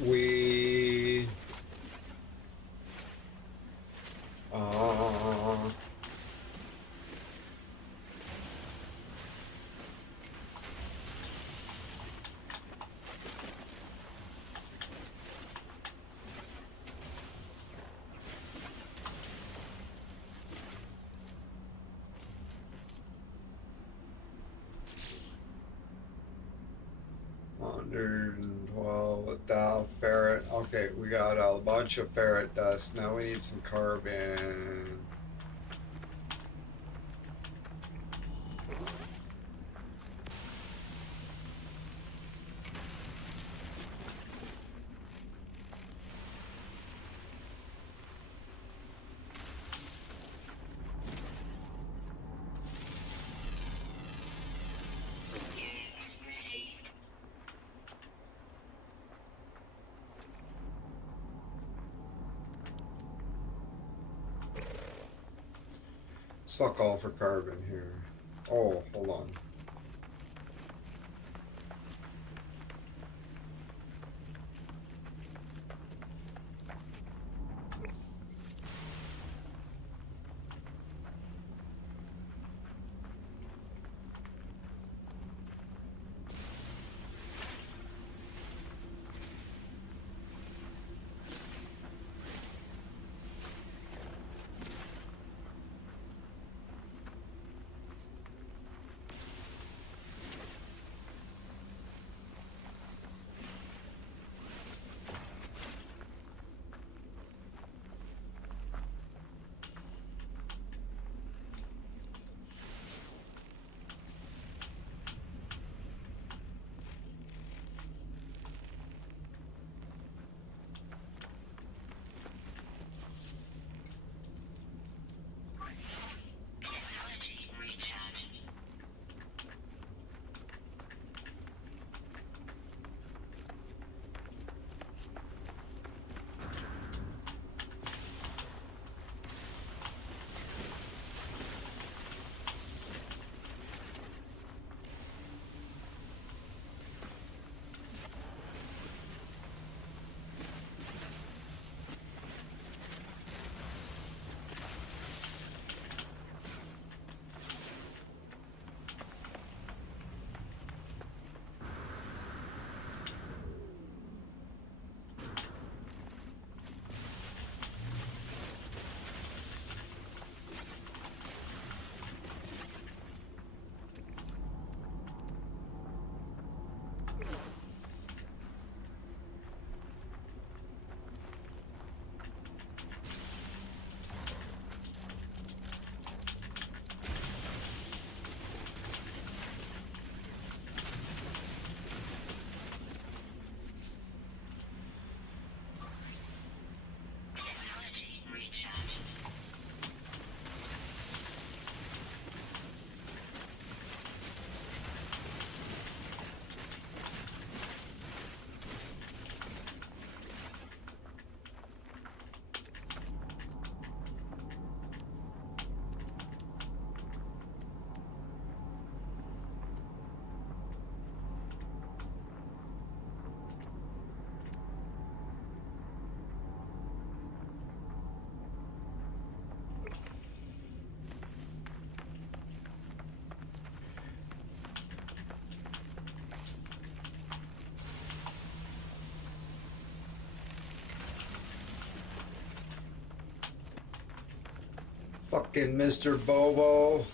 We without ferret. Okay, we got a bunch of ferret dust. Now we need some carbon. Fuck all for carbon here. Oh, hold on. Fucking Mr. Bobo.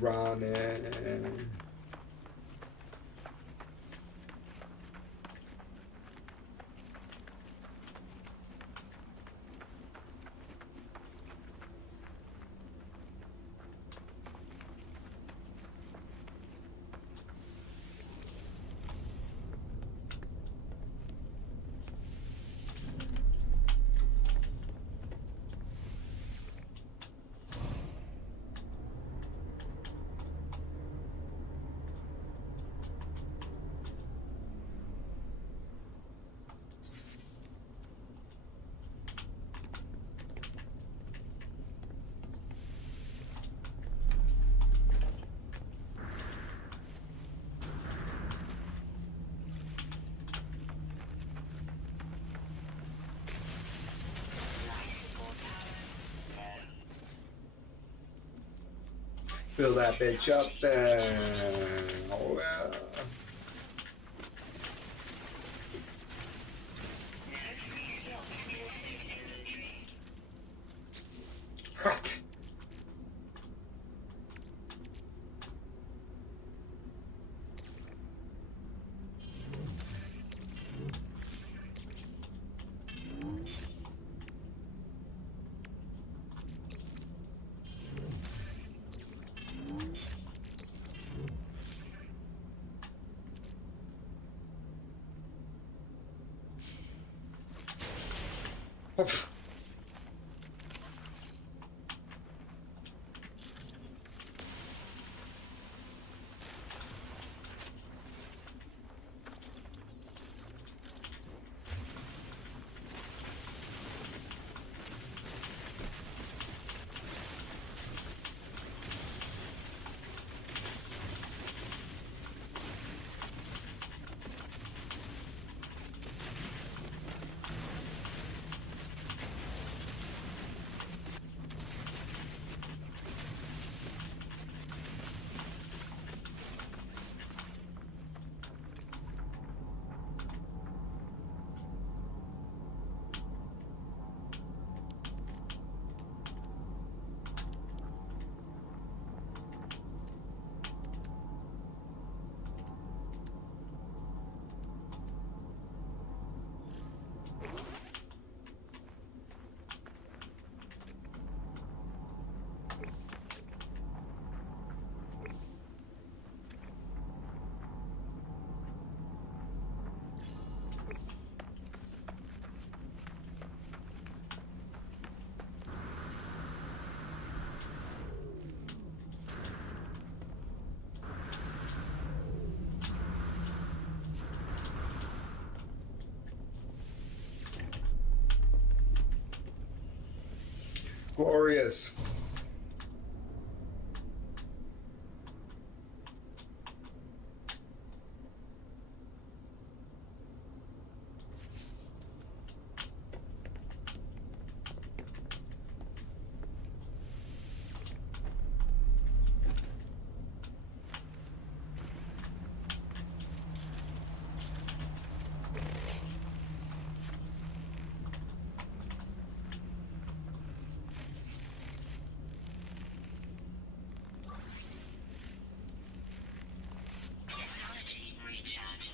Running. Fill that bitch up then. Oh, yeah. What? Oof. Glorious. Technology recharge.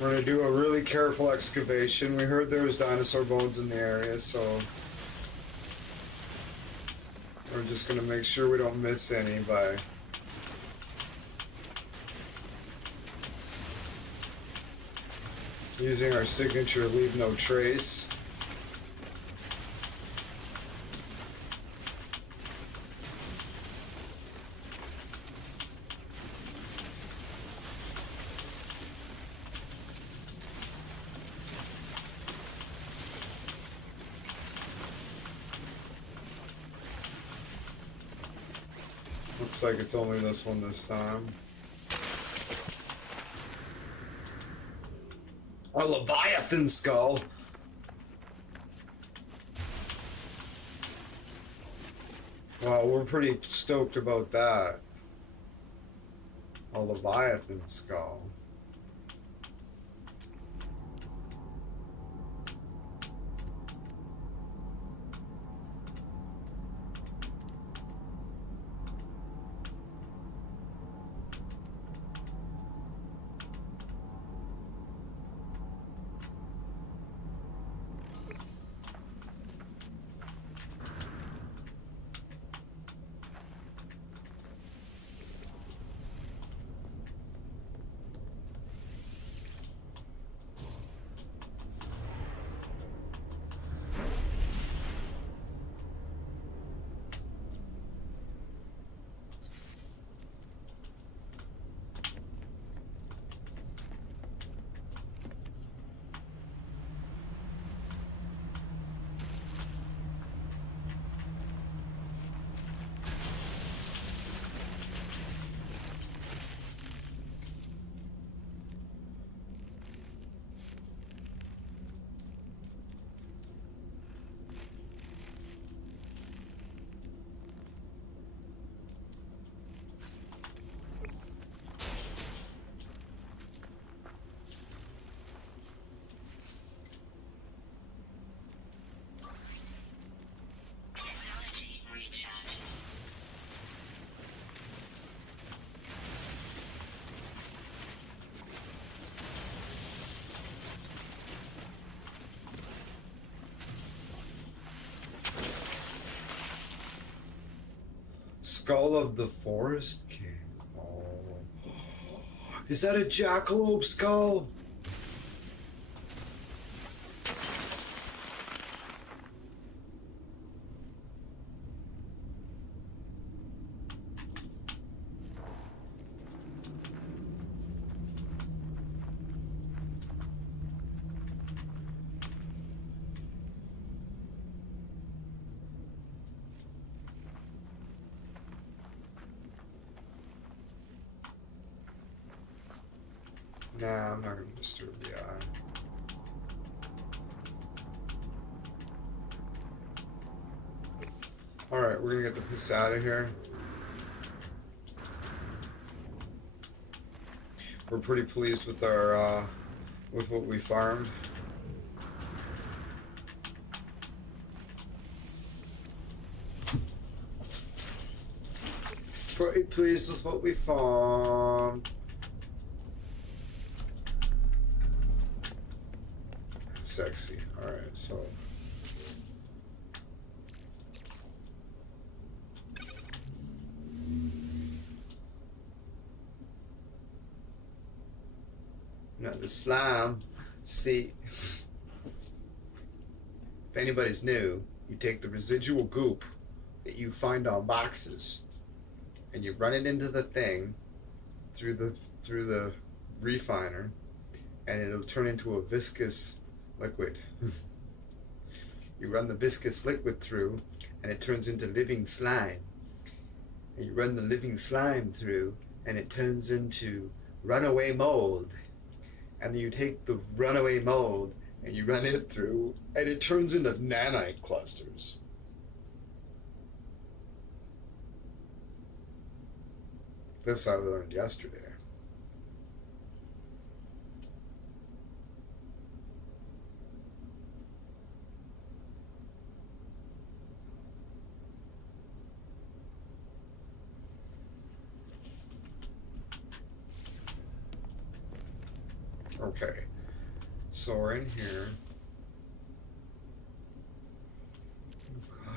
We're gonna do a really careful excavation. We heard there was dinosaur bones in the area, so we're just gonna make sure we don't miss any by using our signature leave no trace. Looks like it's only this one this time. A Leviathan skull. Wow, we're pretty stoked about that. A Leviathan skull. Technology recharge. Skull of the Forest King. Oh. Is that a jackalope skull? Nah, I'm not gonna disturb the eye. Alright, we're gonna get the piss out of here. We're pretty pleased with our with what we farmed. Pretty pleased with what we farmed. Sexy. Alright, so Another slime. See, if anybody's new, you take the residual goop that you find on boxes and you run it into the thing through the refiner, and it'll turn into a viscous liquid. You run the viscous liquid through and it turns into living slime. And you run the living slime through and it turns into runaway mold. And you take the runaway mold and you run it through and it turns into nanite clusters. This I learned yesterday. Okay, so we're in here. Oh, God.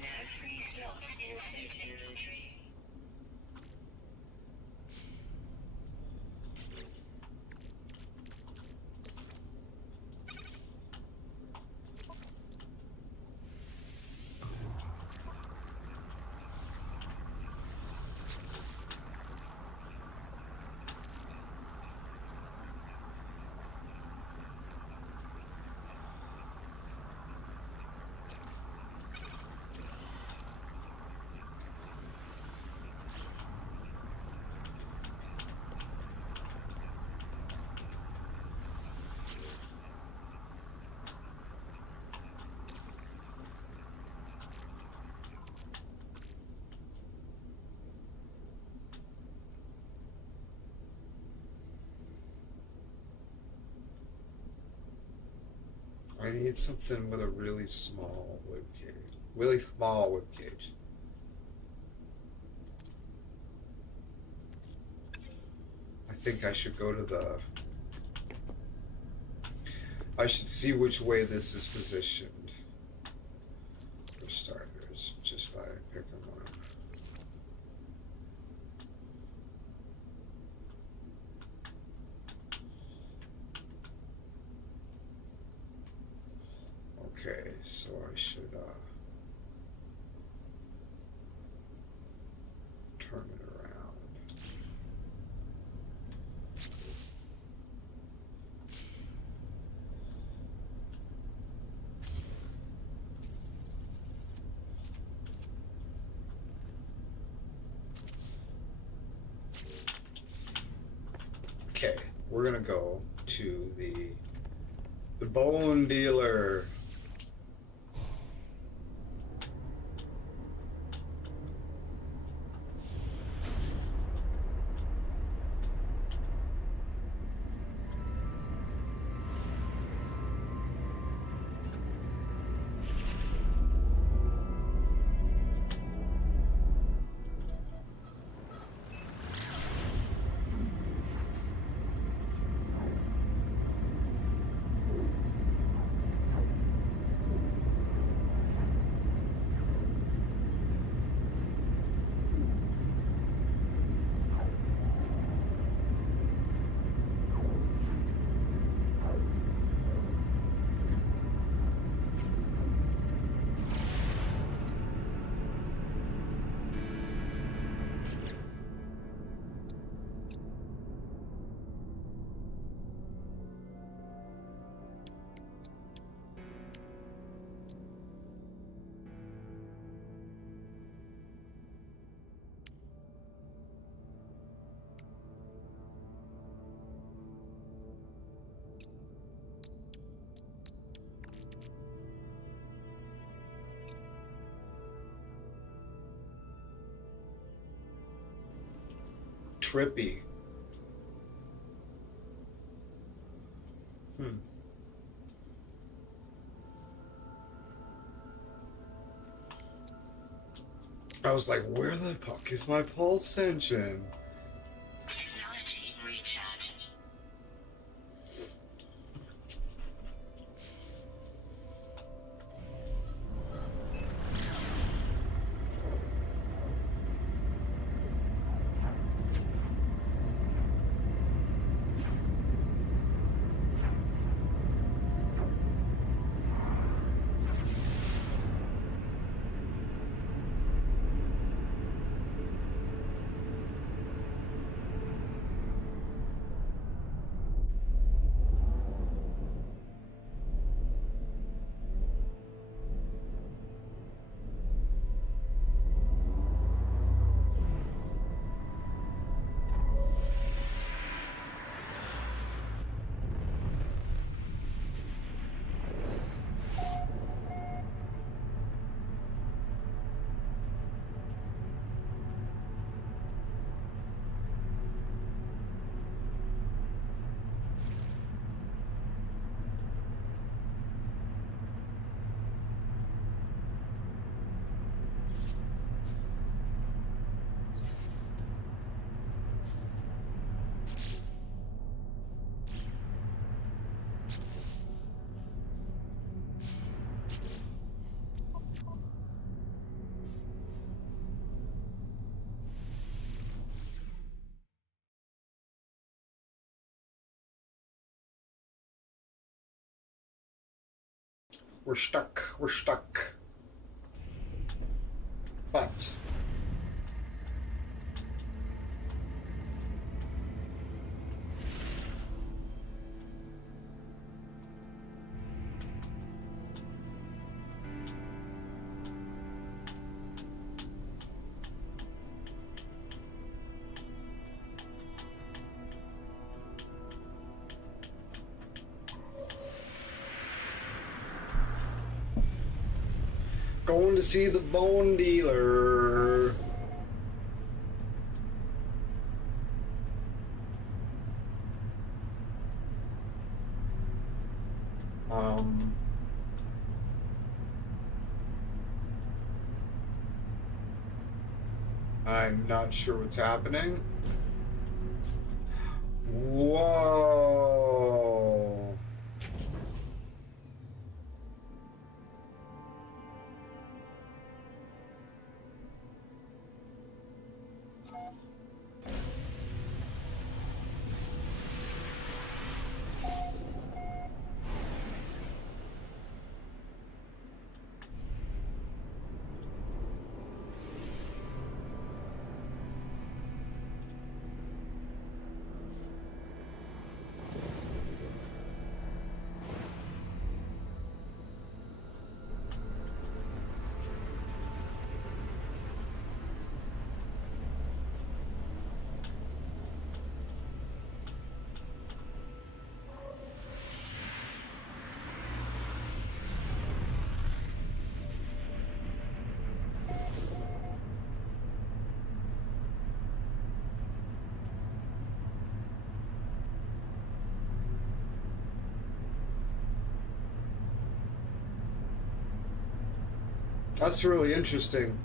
No free slots in suit inventory. I need something with a really small whip cage. Really small whip cage. I think I should go to the... I should see which way this is positioned. For starters, just by picking one. Okay, so I should turn it around. Okay, we're gonna go to the bone dealer. trippy. I was like, where the fuck is my pulse engine? Technology recharging. We're stuck. We're stuck. But going to see the bone dealer. I'm not sure what's happening. Whoa. That's really interesting.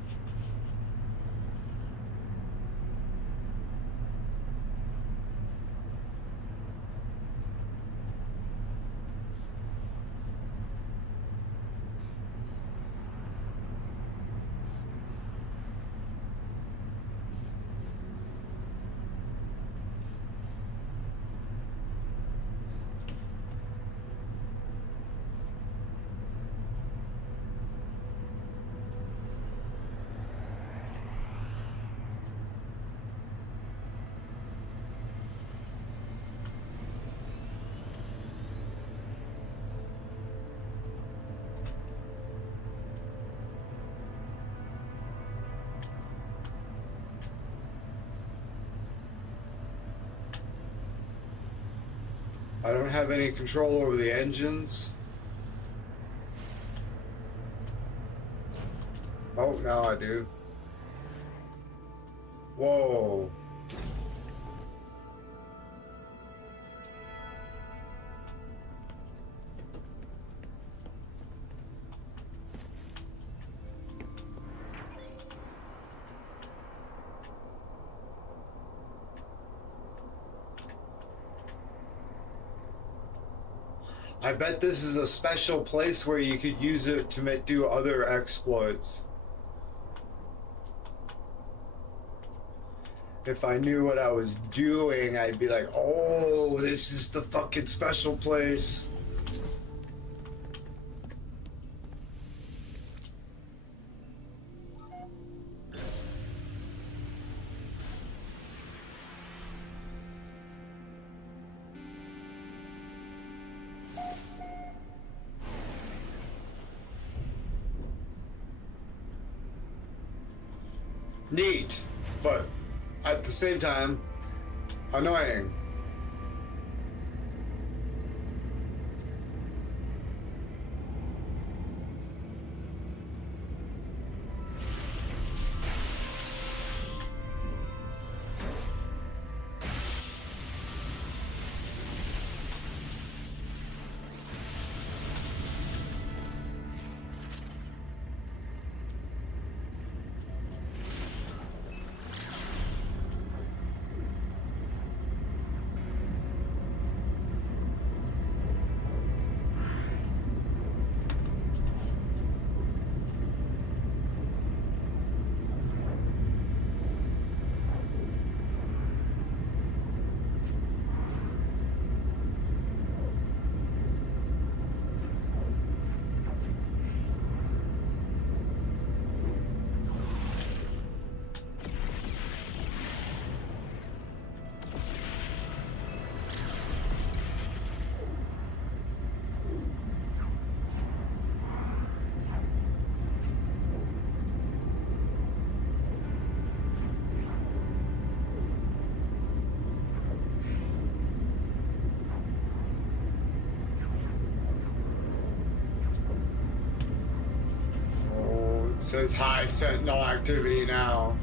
I don't have any control over the engines. Oh, now I do. Whoa. I bet this is a special place where you could use it to do other exploits. If I knew what I was doing, I'd be like, oh, this is the fucking special place. Neat, but at the same time, annoying. It says high sentinel activity now.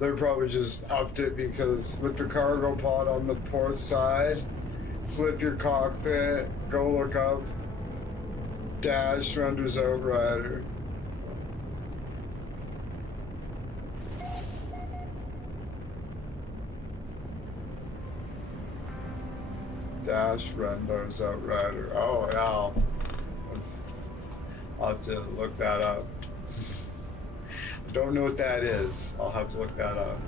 They probably just upped it because with the cargo pod on the port side, flip your cockpit, go look up, dash renders outrider. Dash renders outrider. Oh, yeah. I'll have to look that up. I don't know what that is. I'll have to look that up.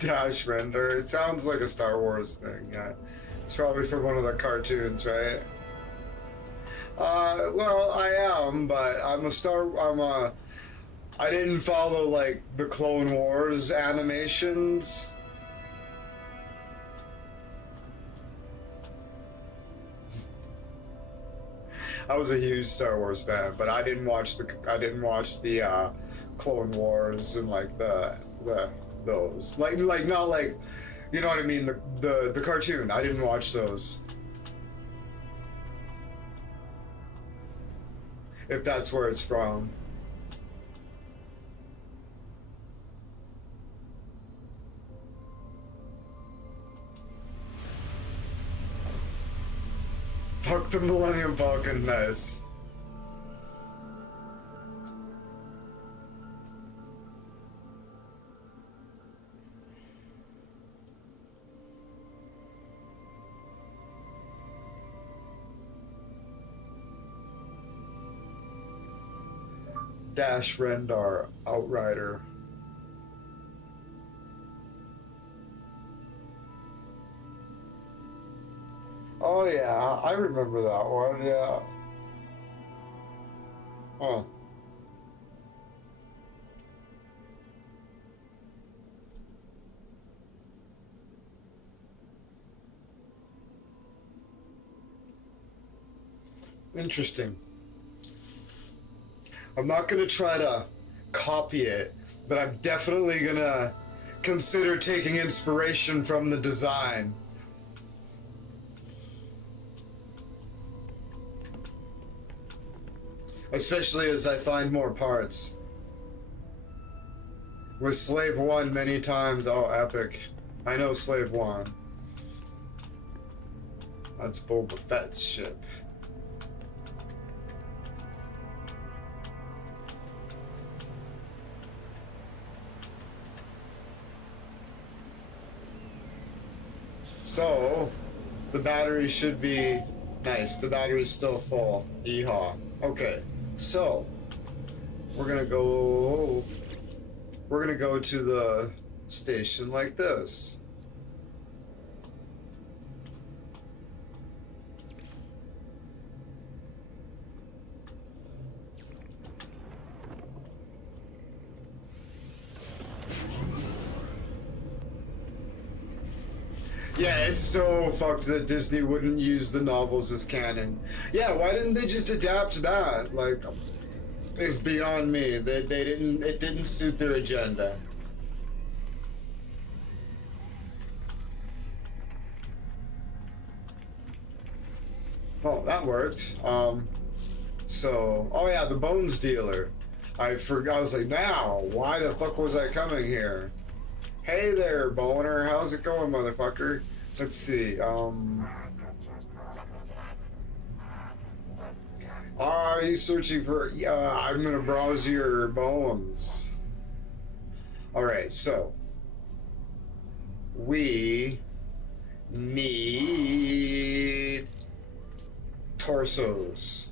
Dash render. It sounds like a Star Wars thing, yeah. It's probably from one of the cartoons, right? Well, I am, but I didn't follow, like, the Clone Wars animations. I was a huge Star Wars fan, but I didn't watch the Clone Wars and, like, those. Like not like, you know what I mean, the cartoon. I didn't watch those. If that's where it's from. Fuck the Millennium Falcon, nice. Dash Rendar Outrider. Oh yeah, I remember that one, yeah. Huh. Interesting. I'm not going to try to copy it, but I'm definitely going to consider taking inspiration from the design. Especially as I find more parts. With Slave 1 many times, oh, epic. I know Slave 1. That's Boba Fett's ship. So, the battery should be nice. The battery's still full. Yeehaw. Okay, so we're gonna go to the station like this. Yeah, it's so fucked that Disney wouldn't use the novels as canon. Yeah, why didn't they just adapt that? Like, it's beyond me. They didn't. It didn't suit their agenda. Oh, that worked. So, oh yeah, the Bones dealer. I forgot. I was like, now, why the fuck was I coming here? Hey there, boner. How's it going, motherfucker? Let's see. Are you searching for? Yeah, I'm gonna browse your bones. All right, so we need torsos.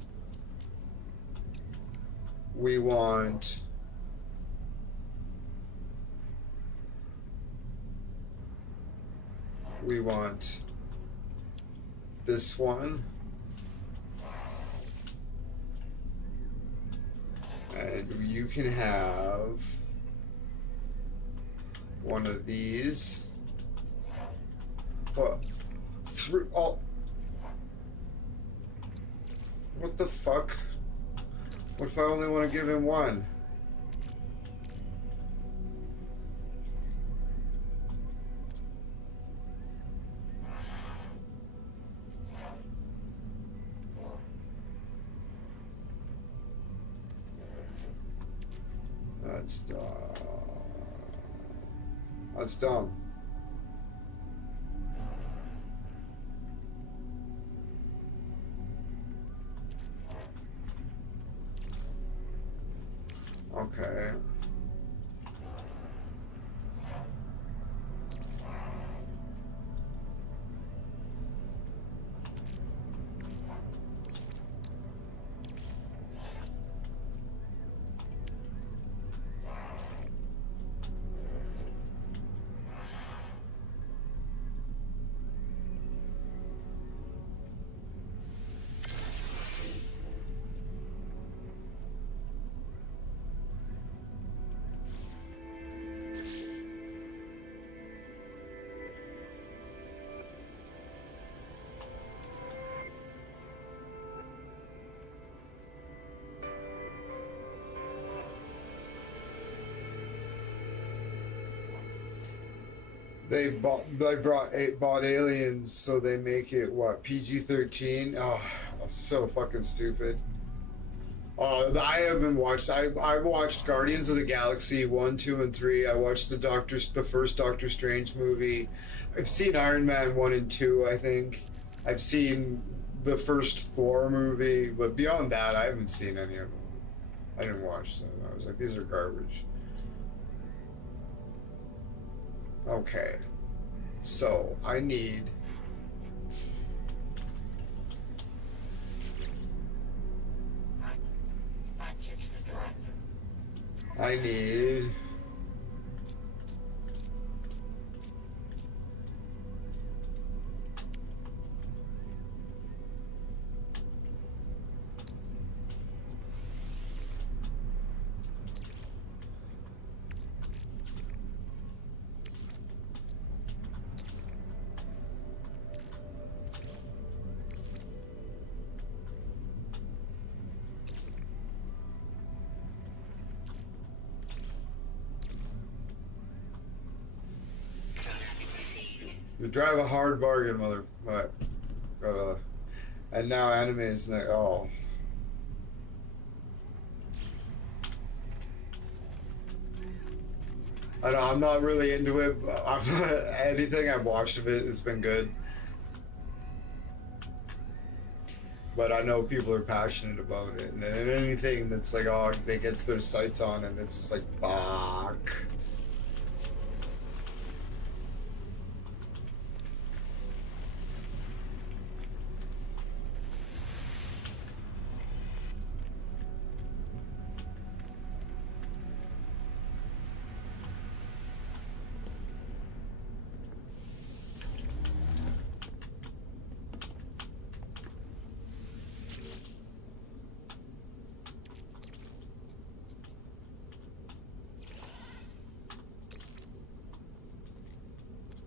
We want this one, and you can have one of these. What? Through all? What the fuck? What if I only want to give him one? That's dumb. That's dumb. Okay. They bought Aliens, so they make it what, PG-13? Oh, so fucking stupid. I haven't watched. I watched Guardians of the Galaxy 1, 2, and 3. I watched the first Doctor Strange movie. I've seen Iron Man 1 and 2. I think I've seen the first Thor movie, but beyond that, I haven't seen any of them. I didn't watch them. I was like, these are garbage. Okay, so I need you drive a hard bargain, mother. And now anime is like, oh. I'm not really into it. But anything I've watched of it, it's been good. But I know people are passionate about it, and then anything that's like, oh, they gets their sights on, and it's just like, fuck.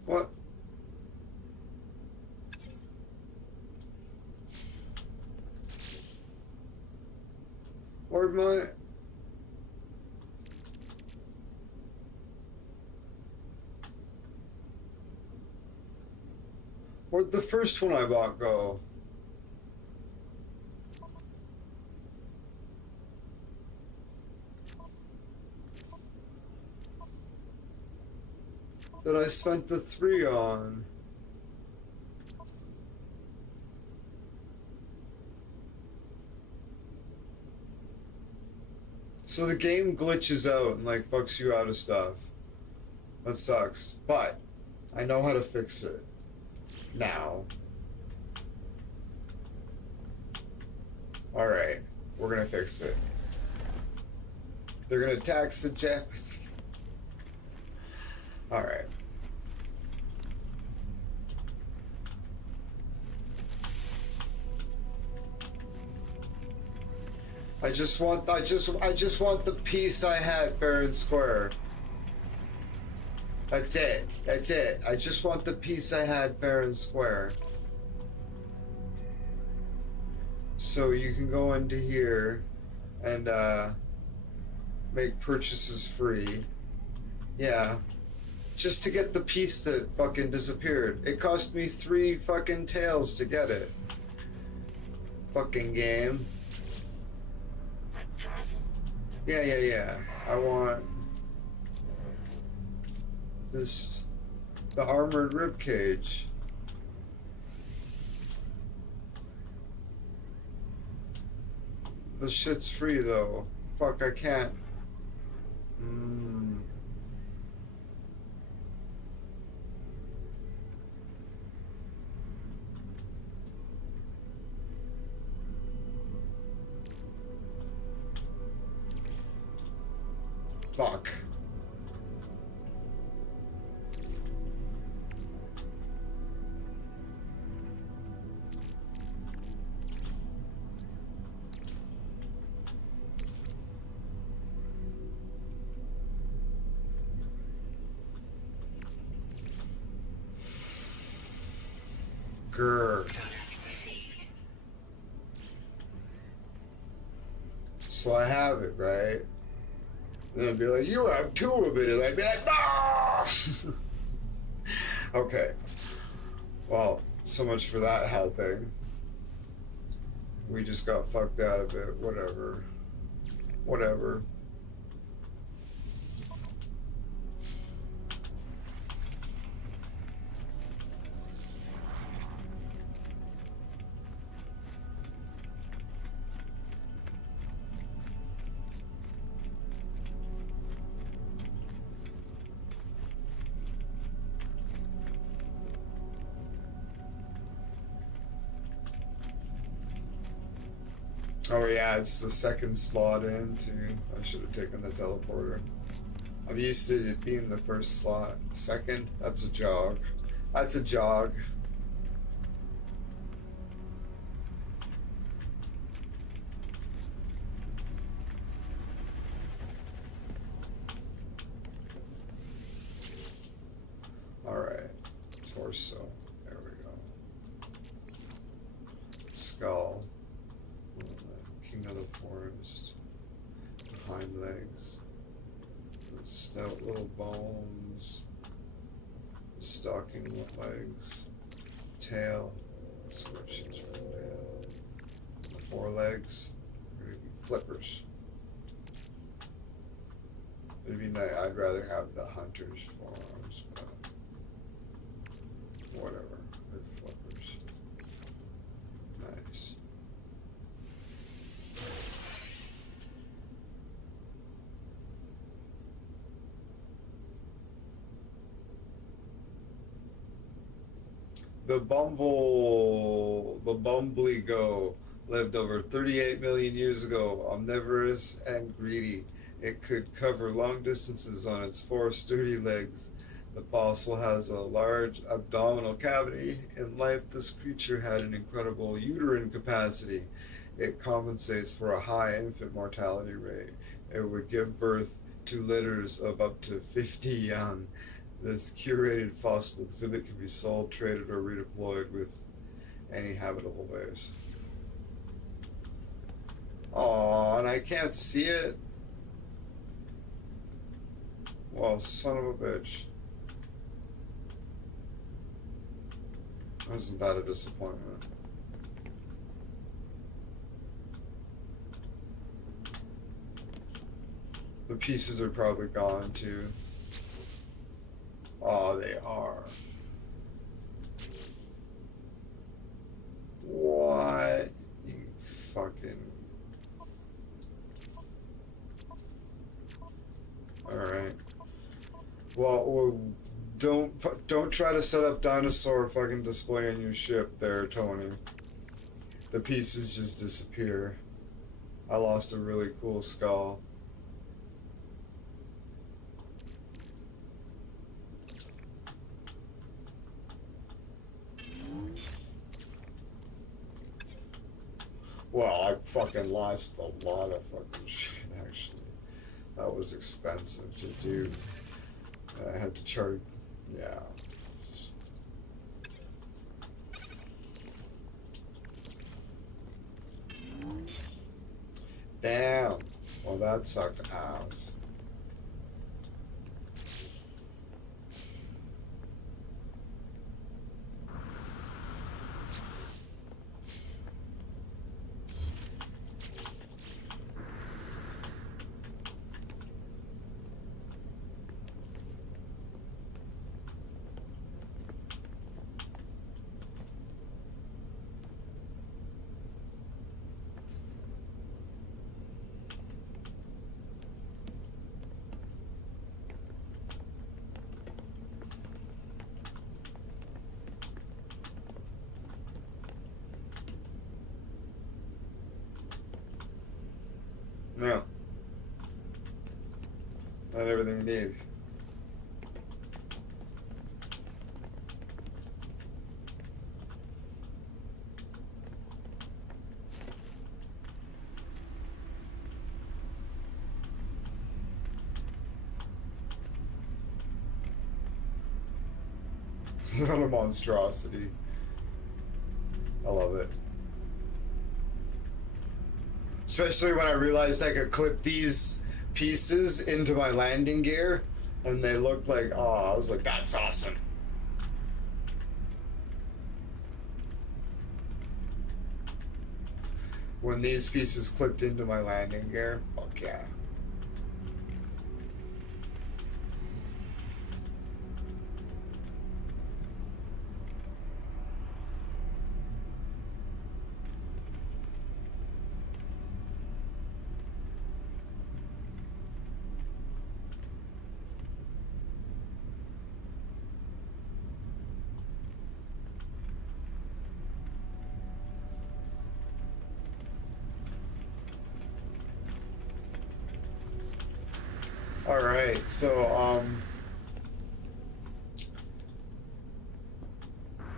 What? Where'd my... Where'd the first one I bought go? That I spent the 3 on. So the game glitches out and like fucks you out of stuff. That sucks. But I know how to fix it. Now. Alright. We're gonna fix it. They're gonna tax the Japanese. Alright. I just want the piece I had fair and square. That's it. That's it. I just want the piece I had fair and square. So you can go into here and make purchases free. Yeah. Just to get the piece that fucking disappeared. It cost me 3 fucking tails to get it. Fucking game. Yeah. I want this, the armored ribcage. The shit's free though. Fuck, I can't. Fuck. Grr. So I have it, right? And I'd be like, you have 2 of it. And I'd be like, no! Okay. Well, so much for that helping. We just got fucked out of it. Whatever. Whatever. Oh yeah, it's the second slot in too. I should have taken the teleporter. I'm used to it being the first slot. Second, that's a jog. That's a jog. Alright. Torso. There we go. Skull. King of the forest. Hind legs. Stout little bones. Stalking legs. Tail. Switches from tail. Forelegs. Flippers. It'd be nice. I'd rather have the hunter's forms, but whatever. They're flippers. Nice. The Bumbly Go lived over 38 million years ago, omnivorous and greedy. It could cover long distances on its four sturdy legs. The fossil has a large abdominal cavity. In life, this creature had an incredible uterine capacity. It compensates for a high infant mortality rate. It would give birth to litters of up to 50 young. This curated fossil exhibit can be sold, traded, or redeployed with any habitable base. Aw, and I can't see it? Well, son of a bitch. Isn't that a disappointment? The pieces are probably gone too. Oh, they are. What? You fucking... Alright. Well, don't try to set up dinosaur fucking display on your ship there, Tony. The pieces just disappear. I lost a really cool skull. Well, I fucking lost a lot of fucking shit, actually. That was expensive to do. I had to charge, yeah. Damn. Well, that sucked ass. No. Not everything you need. Not a monstrosity. I love it. Especially when I realized I could clip these pieces into my landing gear and they looked like, oh, I was like, that's awesome. When these pieces clipped into my landing gear, fuck yeah. Alright, so, I'm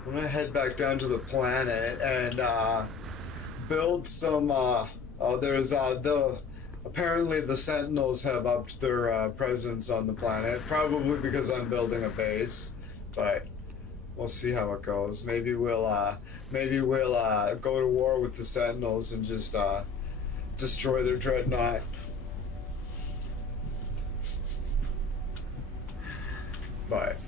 gonna head back down to the planet and, build some, apparently the Sentinels have upped their, presence on the planet, probably because I'm building a base, but we'll see how it goes. Maybe we'll go to war with the Sentinels and just, destroy their dreadnought. But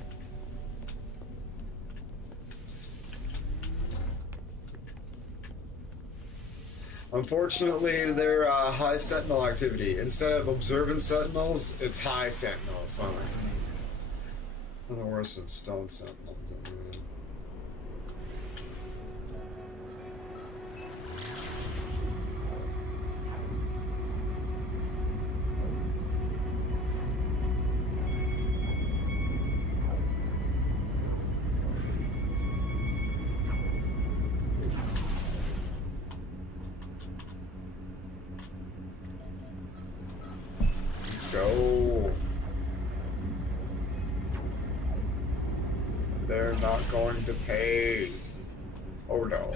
Unfortunately, they're high sentinel activity. Instead of observant sentinels, it's high sentinels. Huh? Nothing worse than stone sentinels. Go. They're not going to pay. Oh no.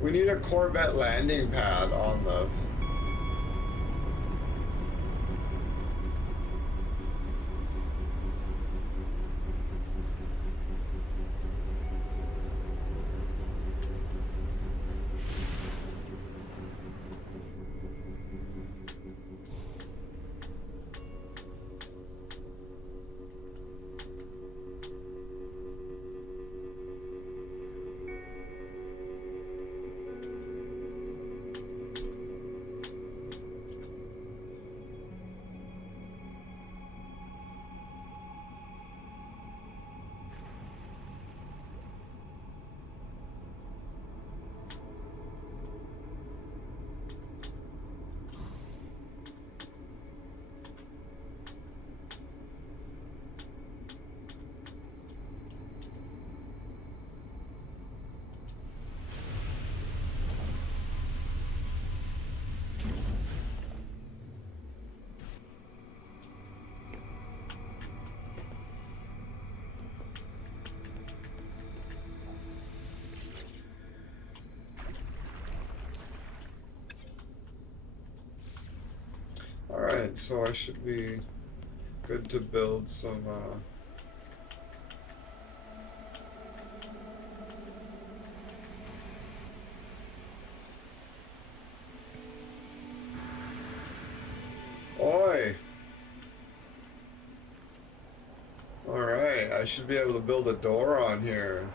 We need a Corvette landing pad on the... Alright, so I should be good to build some, Oi! Alright, I should be able to build a door on here.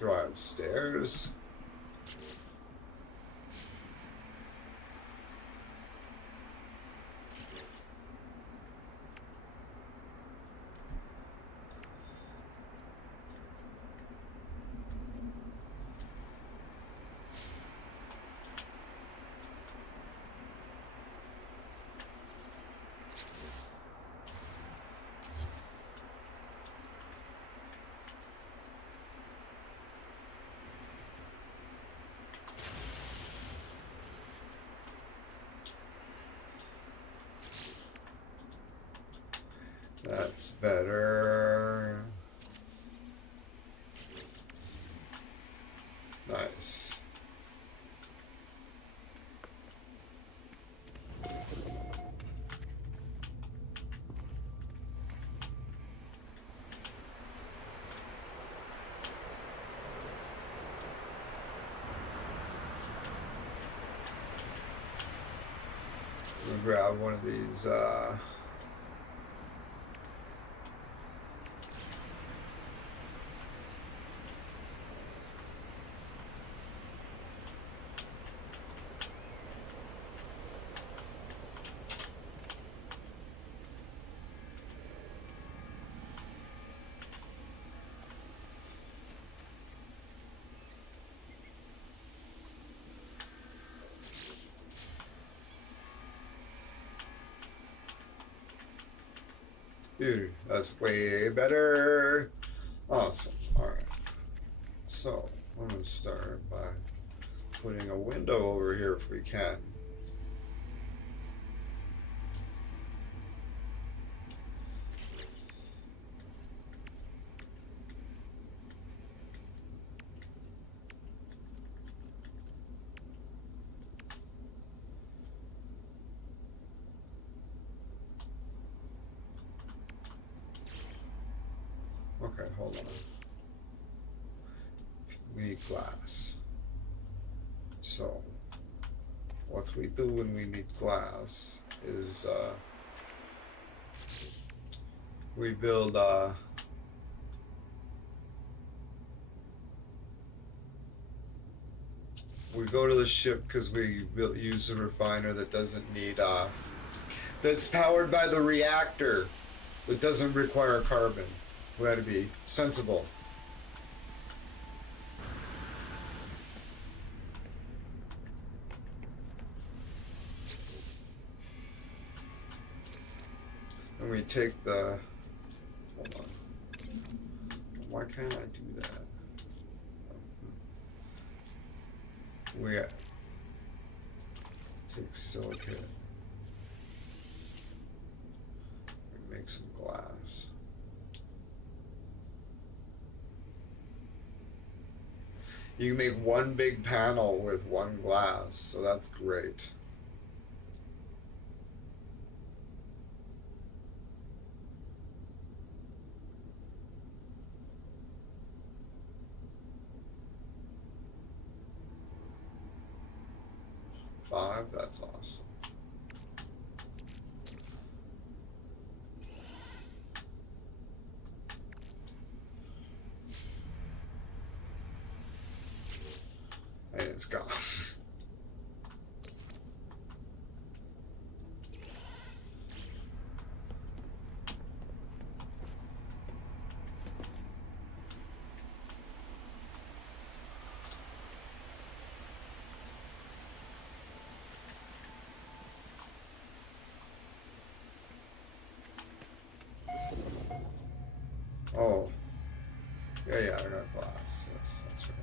Do I have stairs? That's better. Nice. I'm gonna grab one of these, dude, that's way better. Awesome. Alright. So, I'm going to start by putting a window over here if we can. hold on. We need glass. So, what we do when we need glass is we build we go to the ship because we use a refiner that doesn't need that's powered by the reactor that doesn't require carbon. We had to be sensible. And we take the, hold on, why can't I do that? We take silicate, we make some glass. You can make one big panel with one glass, so that's great. Five, that's awesome. And it's gone. Oh. Yeah, I got glass. Yes, that's right.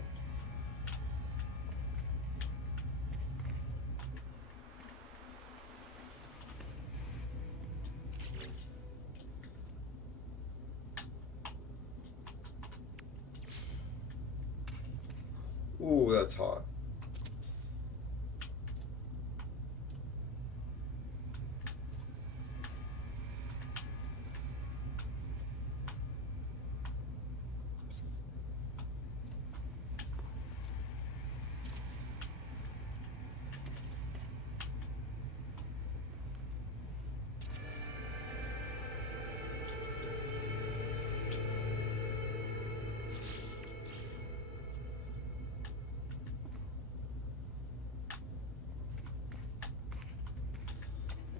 Ooh, that's hot.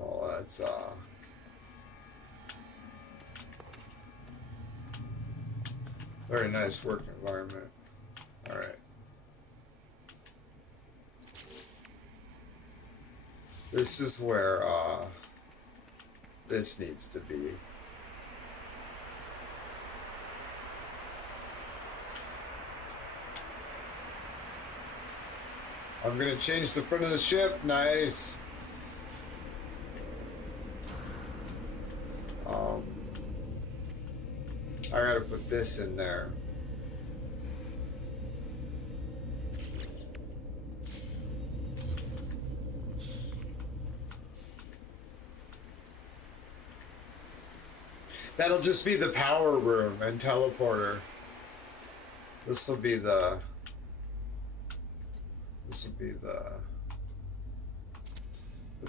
Oh, that's very nice work environment. All right. This is where this needs to be. I'm gonna change the front of the ship. Nice. I gotta put this in there. That'll just be the power room and teleporter. This will be the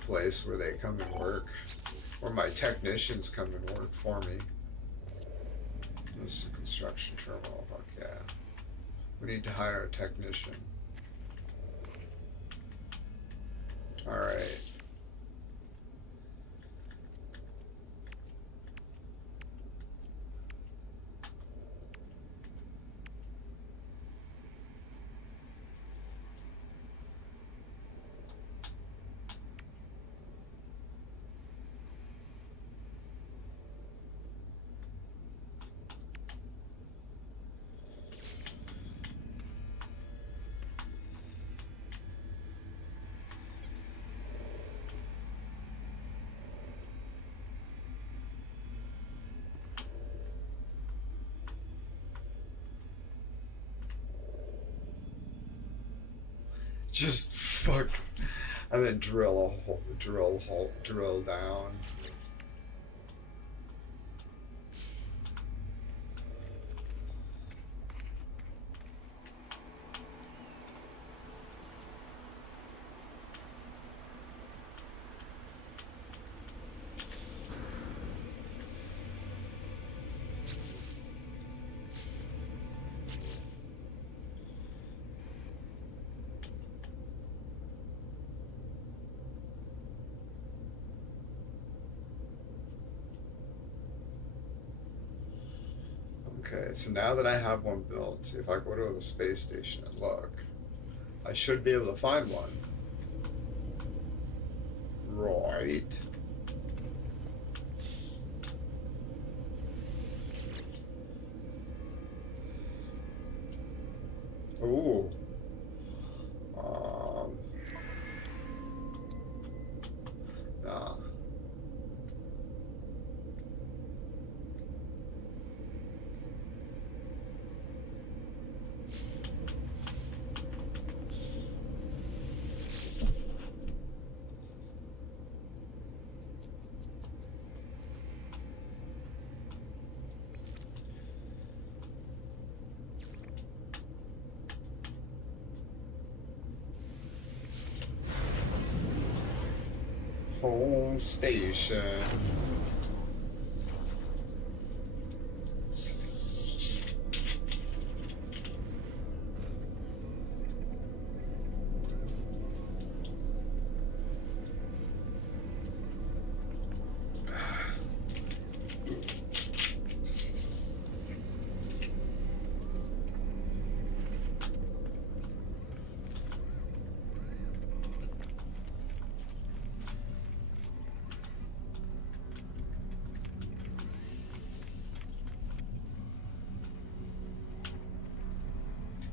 place where they come and work, where my technicians come and work for me. This is a construction terminal. Fuck yeah. We need to hire a technician. All right. Just fuck, and then drill a hole, drill down. Okay, so now that I have one built, if I go to the space station and look, I should be able to find one. Right. Ooh. Nah. Home station.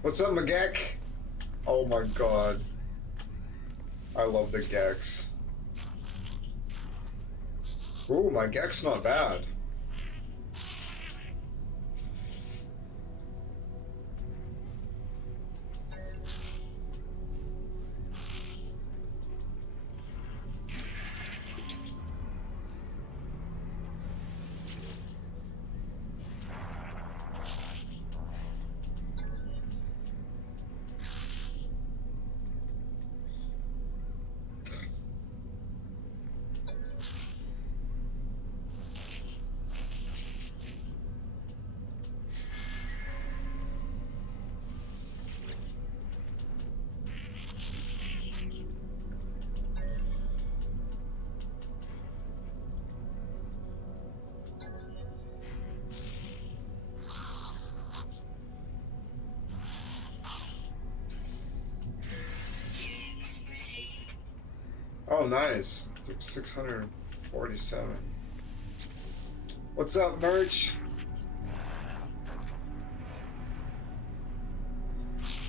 What's up, Magek? Oh my god. I love the Gex. Ooh, my Gex not bad. Oh, nice. 647. What's up, merch?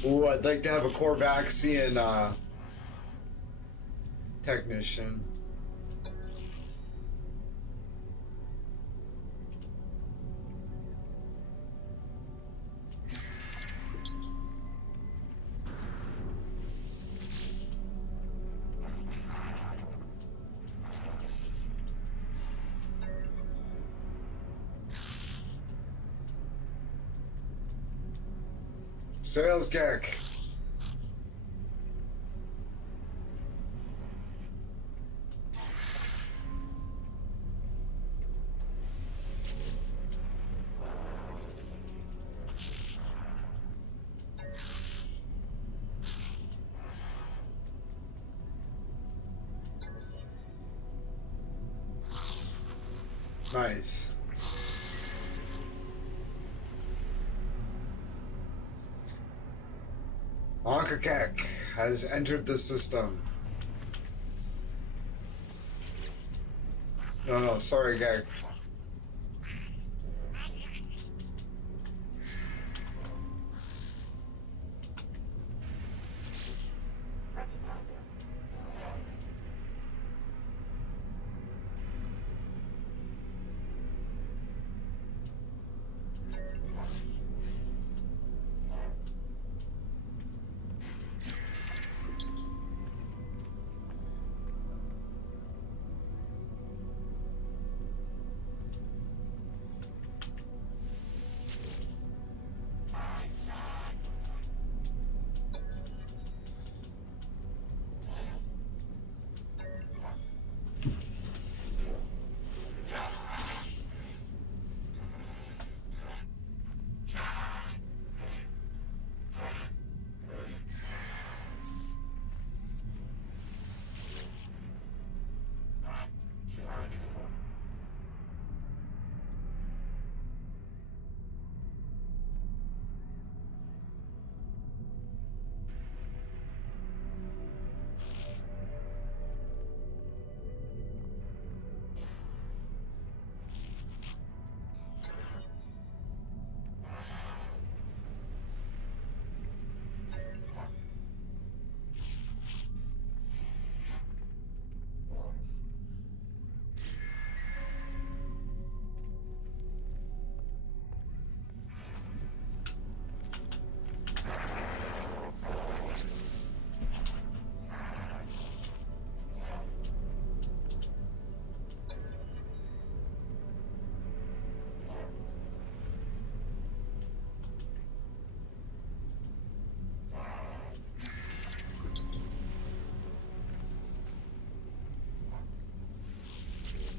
Ooh, I'd like to have a Corvaxian technician. Sales gag. Nice. Ankakek has entered the system. No, sorry, Gag.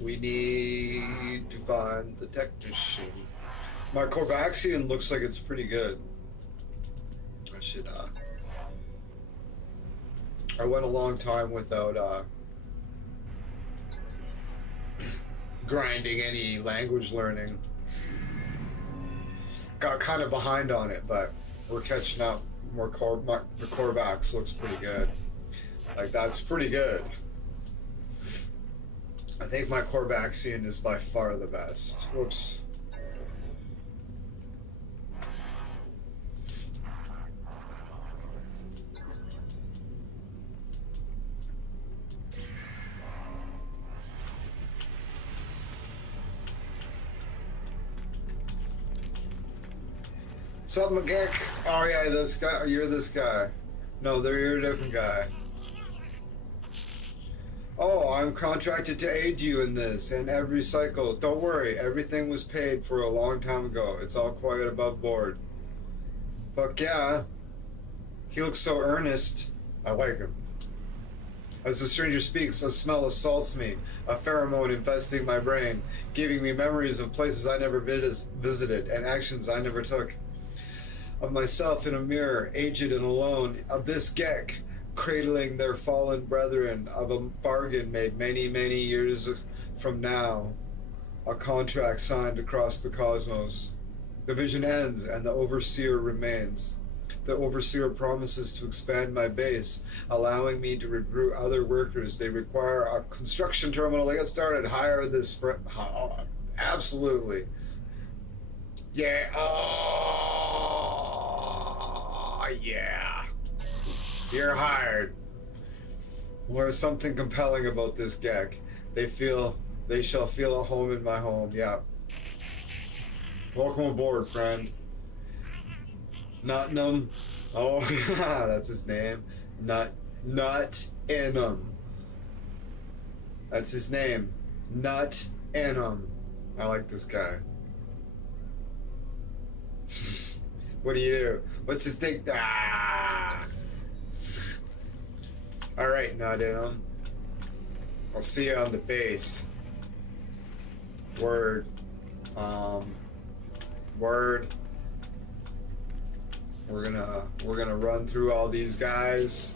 We need to find the technician. My Corvaxian looks like it's pretty good. I should, I went a long time without, grinding any language learning. Got kind of behind on it, but we're catching up. The Corvax looks pretty good. Like, that's pretty good. I think my Corvaxian is by far the best. Whoops. What's up, McGick? Oh yeah, this guy. You're this guy. No, you're a different guy. Oh, I'm contracted to aid you in this and every cycle. Don't worry, everything was paid for a long time ago. It's all quite above board. Fuck yeah. He looks so earnest. I like him. As the stranger speaks, a smell assaults me, a pheromone infesting my brain, giving me memories of places I never visited and actions I never took. Of myself in a mirror, aged and alone, of this Gek, cradling their fallen brethren, of a bargain made many, many years from now, a contract signed across the cosmos. The vision ends and the overseer remains. The overseer promises to expand my base, allowing me to recruit other workers. They require a construction terminal to get started. Hire this absolutely. Yeah. Oh, yeah. You're hired. There's something compelling about this Gek. They shall feel at home in my home. Yeah. Welcome aboard, friend. Nutnum. Oh, that's his name. Nut-Enum. That's his name. Nut-Enum. I like this guy. What do you do? What's his thing? Ah! Alright, Nut-Enum. I'll see you on the base. Word. Word. We're gonna run through all these guys.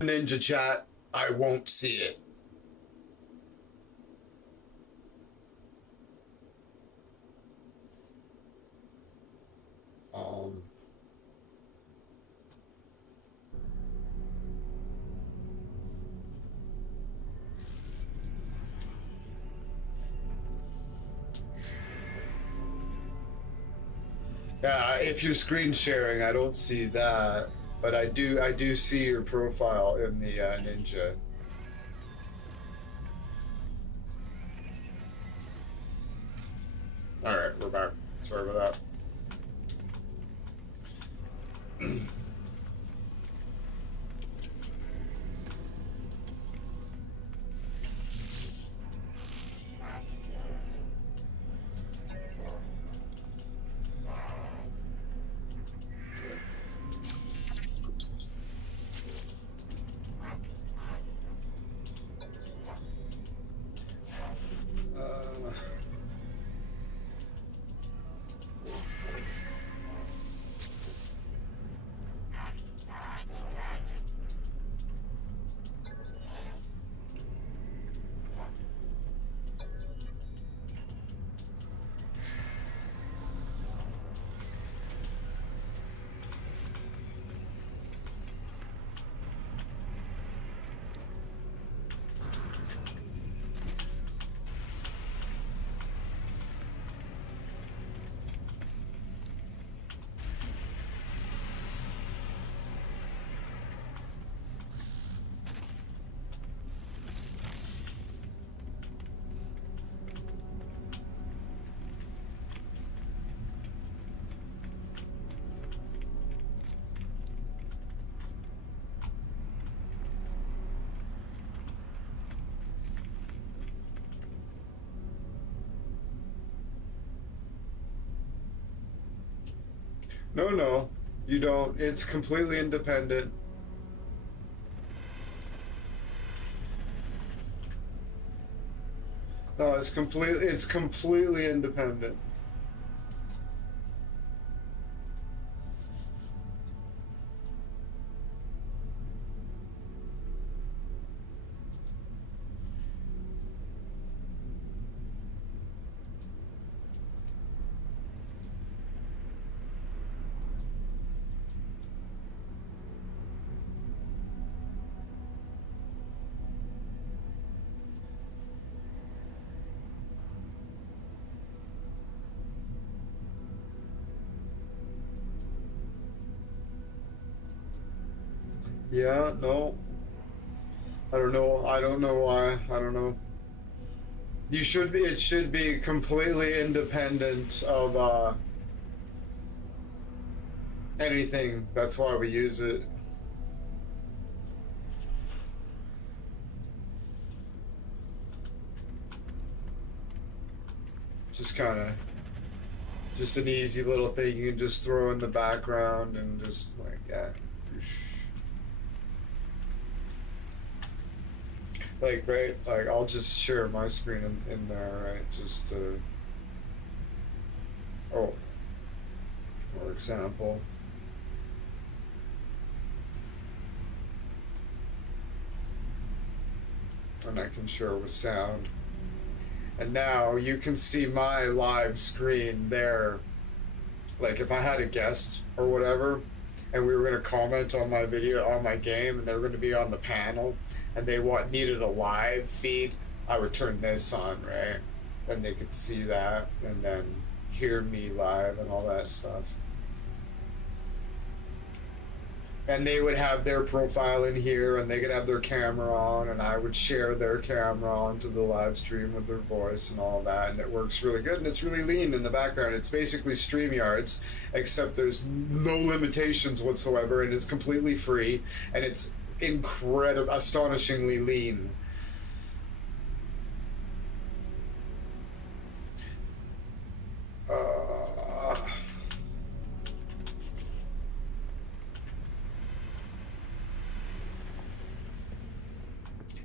Ninja chat, I won't see it. Yeah, if you're screen sharing, I don't see that. But I do see your profile in the Ninja. All right, we're back. Sorry about that. No, you don't. It's completely independent. No, it's completely independent. Yeah, no. I don't know. I don't know why. I don't know. You should be. It should be completely independent of anything. That's why we use it. Just kind of, just an easy little thing you can just throw in the background and just like, yeah. Like, right, like I'll just share my screen in there, right? Just to, oh, for example. And I can share with sound. And now you can see my live screen there. Like if I had a guest or whatever, and we were gonna comment on my video, on my game, and they were gonna be on the panel, and they needed a live feed, I would turn this on, right? Then they could see that and then hear me live and all that stuff. And they would have their profile in here and they could have their camera on, and I would share their camera onto the live stream with their voice and all that, and it works really good and it's really lean in the background. It's basically StreamYards, except there's no limitations whatsoever, and it's completely free, and it's incredible, astonishingly lean.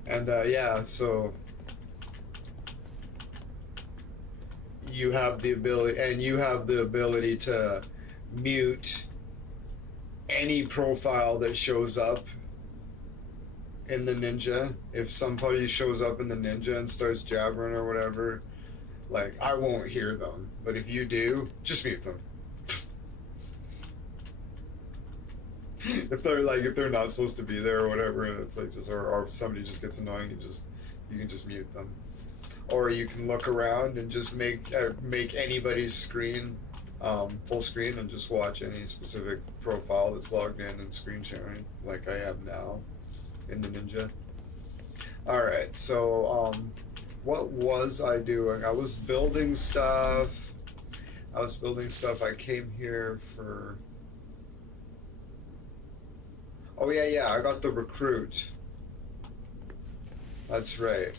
And yeah, so you have the ability to mute any profile that shows up in the Ninja. If somebody shows up in the Ninja and starts jabbering or whatever, like, I won't hear them, but if you do, just mute them. If they're not supposed to be there or whatever, and it's like just, or if somebody just gets annoying, you can just mute them. Or you can look around and just make anybody's screen full screen and just watch any specific profile that's logged in and screen sharing, like I am now in the Ninja. All right, so what was I doing? I was building stuff. I came here for. Oh yeah, I got the recruit. That's right.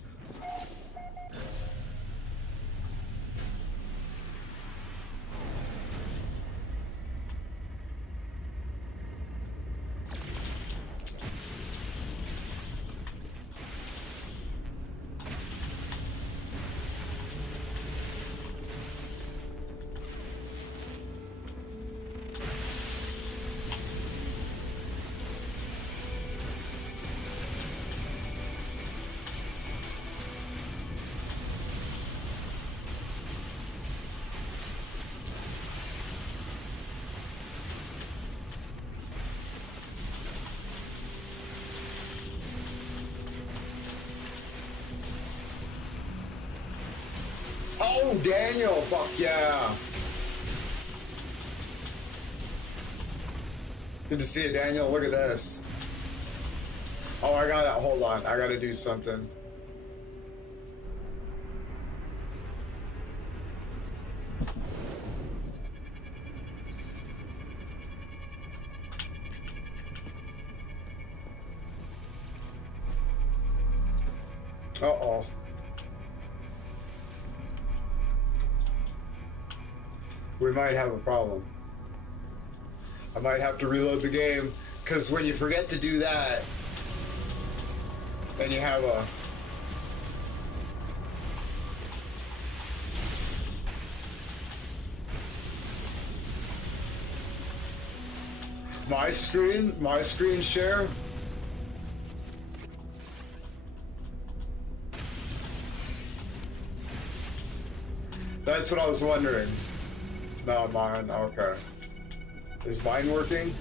Oh, Daniel, fuck yeah. Good to see you, Daniel. Look at this. Oh, hold on. I gotta do something. Uh-oh. We might have a problem. I might have to reload the game, because when you forget to do that, then you have a... My screen share? That's what I was wondering. No, mine, okay. Is mine working?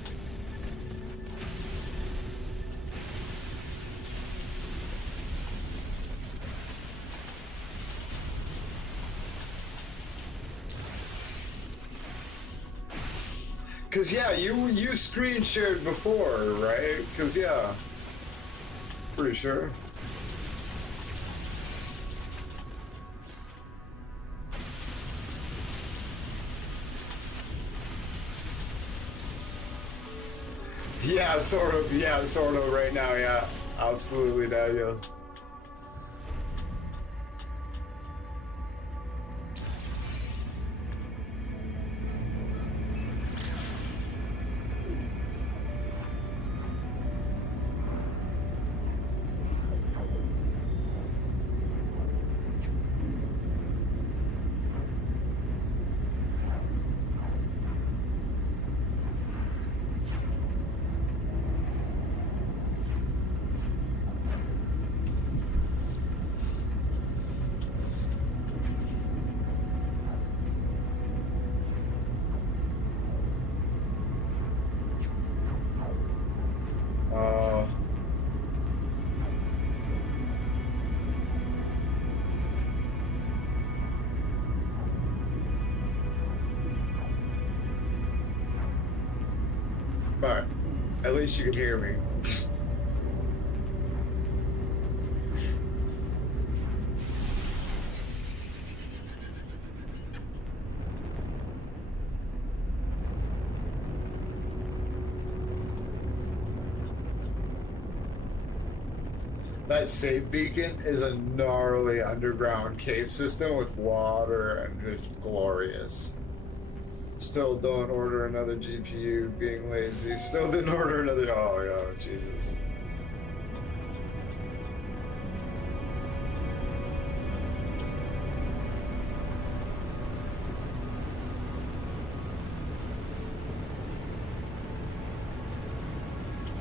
Cause yeah, you screen shared before, right? Cause yeah, pretty sure. Yeah, sort of. Yeah, sort of. Right now, yeah, absolutely, Daniel. But at least you can hear me. That save beacon is a gnarly underground cave system with water and just glorious. Still don't order another GPU, being lazy. Still didn't order another. Oh, yeah, Jesus.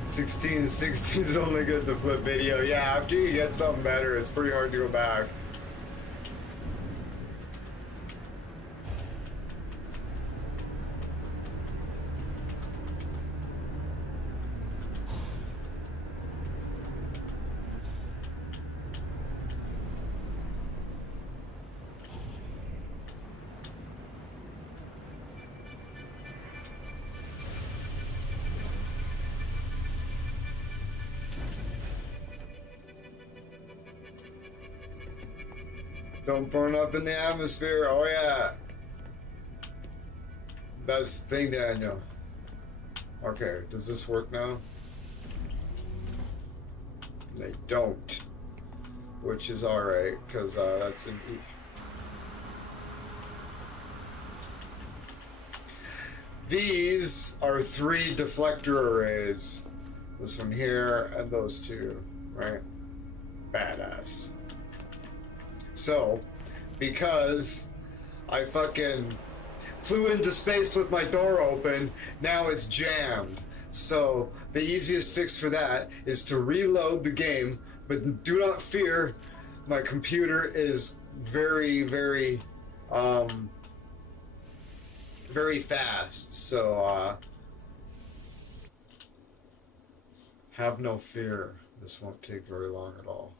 $16.60 is only good to flip video. Yeah, after you get something better, it's pretty hard to go back. Don't burn up in the atmosphere. Oh yeah. That's the thing, Daniel. Okay, does this work now? They don't. Which is alright, because that's in... These are 3 deflector arrays. This one here and those 2, right? Badass. So, because I fucking flew into space with my door open, now it's jammed. So, the easiest fix for that is to reload the game, but do not fear, my computer is very, very, very fast. So, have no fear. This won't take very long at all.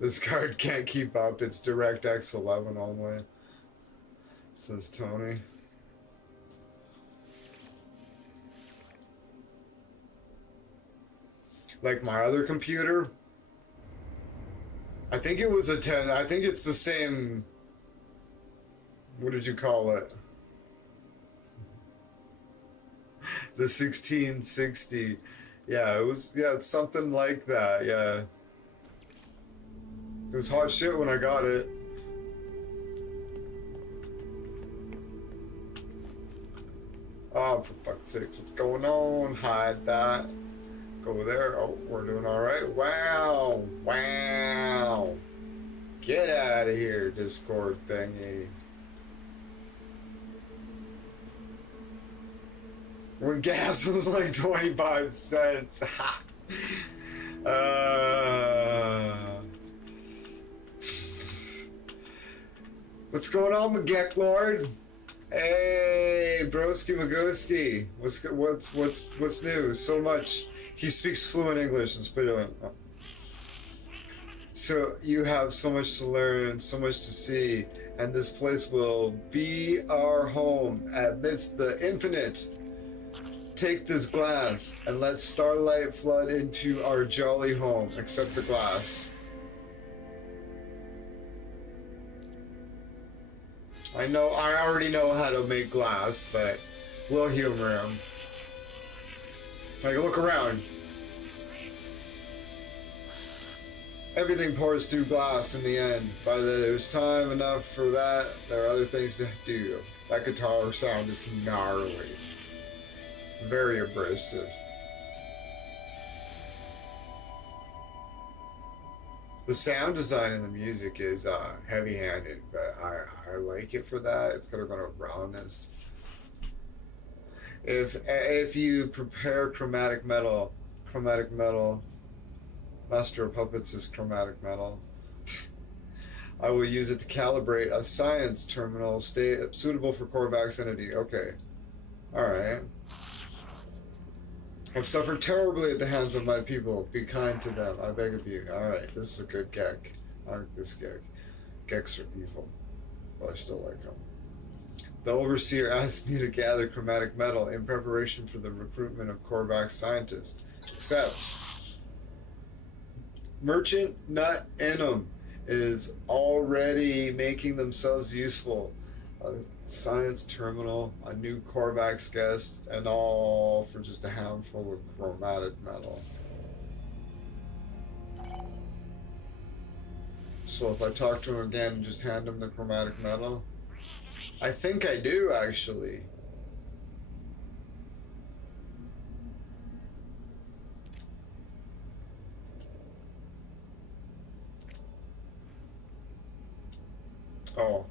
This card can't keep up. It's DirectX 11 only, says Tony. Like my other computer, I think it was a 10. I think it's the same. What did you call it? The 1660. Yeah, it was. Yeah, it's something like that. Yeah, it was hot shit when I got it. Oh, for fuck's sake, what's going on? Hide that. Go there. Oh, we're doing all right. Wow, wow. Get out of here, Discord thingy. When gas was like 25 cents. What's going on, McGeck Lord? Hey, broski Magoski. What's new? So much. He speaks fluent English. It's brilliant. So you have so much to learn, so much to see, and this place will be our home amidst the infinite. Take this glass and let starlight flood into our jolly home. Accept the glass. I already know how to make glass, but we'll humor him. Like, look around. Everything pours through glass in the end. By the there's time enough for that, there are other things to do. That guitar sound is gnarly. Very abrasive. The sound design in the music is heavy-handed, but I like it for that. It's got a kind of rawness. If you prepare chromatic metal, Master of Puppets is chromatic metal. I will use it to calibrate a science terminal suitable for Korvax entity. Okay, all right. I've suffered terribly at the hands of my people. Be kind to them, I beg of you. Alright, this is a good gag. I like this gag. Gex are evil, but I still like them. The overseer asked me to gather chromatic metal in preparation for the recruitment of Korvax scientists. Except, Merchant Nut Enum is already making themselves useful. A science terminal, a new Korvax guest, and all for just a handful of chromatic metal. So if I talk to him again and just hand him the chromatic metal, I think I do actually. Oh.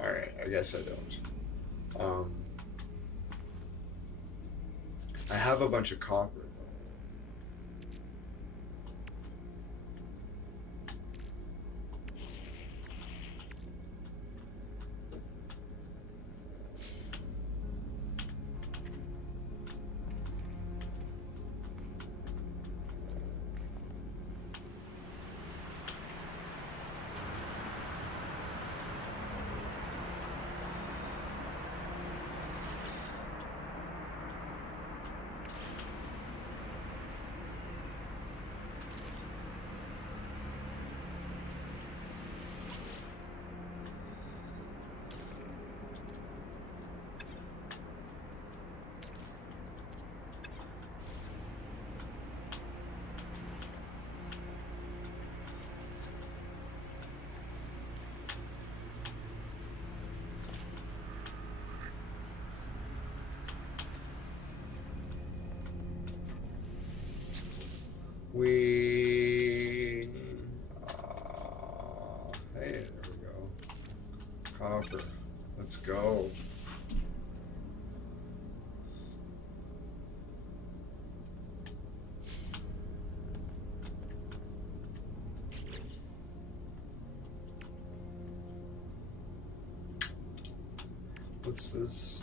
Alright, I guess I don't. I have a bunch of copper. Hey, there we go. Copper. Let's go. What's this?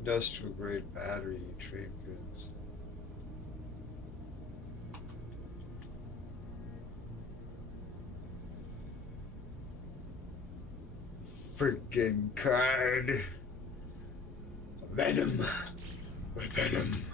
Industrial grade battery trade goods. Freaking card. Venom. With venom.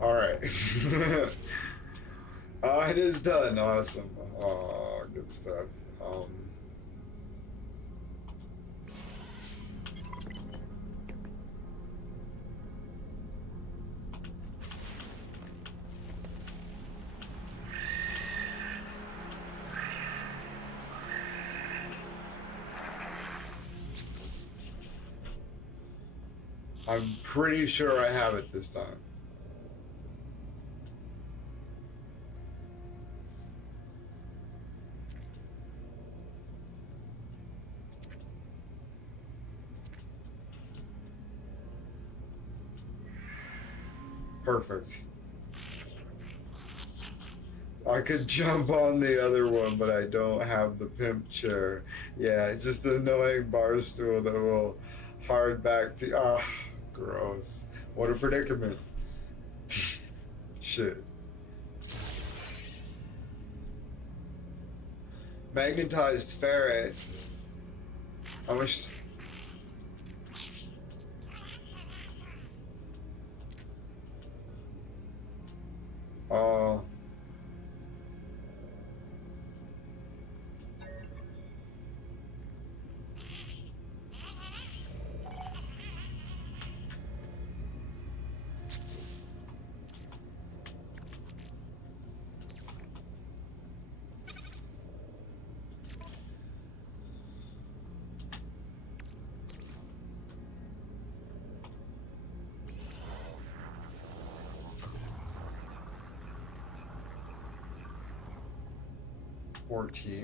Alright. It is done. Awesome. Oh, good stuff. I'm pretty sure I have it this time. Perfect. I could jump on the other one, but I don't have the pimp chair. Yeah, it's just an annoying bar stool that will hard back. Ah, gross. What a predicament. Shit. Magnetized ferret. I wish. Oh.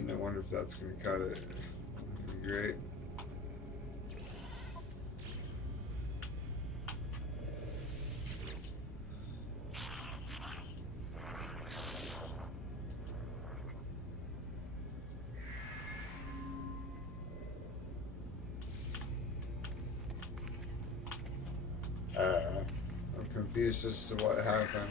I wonder if that's going to cut it. That'd be great. I'm confused as to what happened.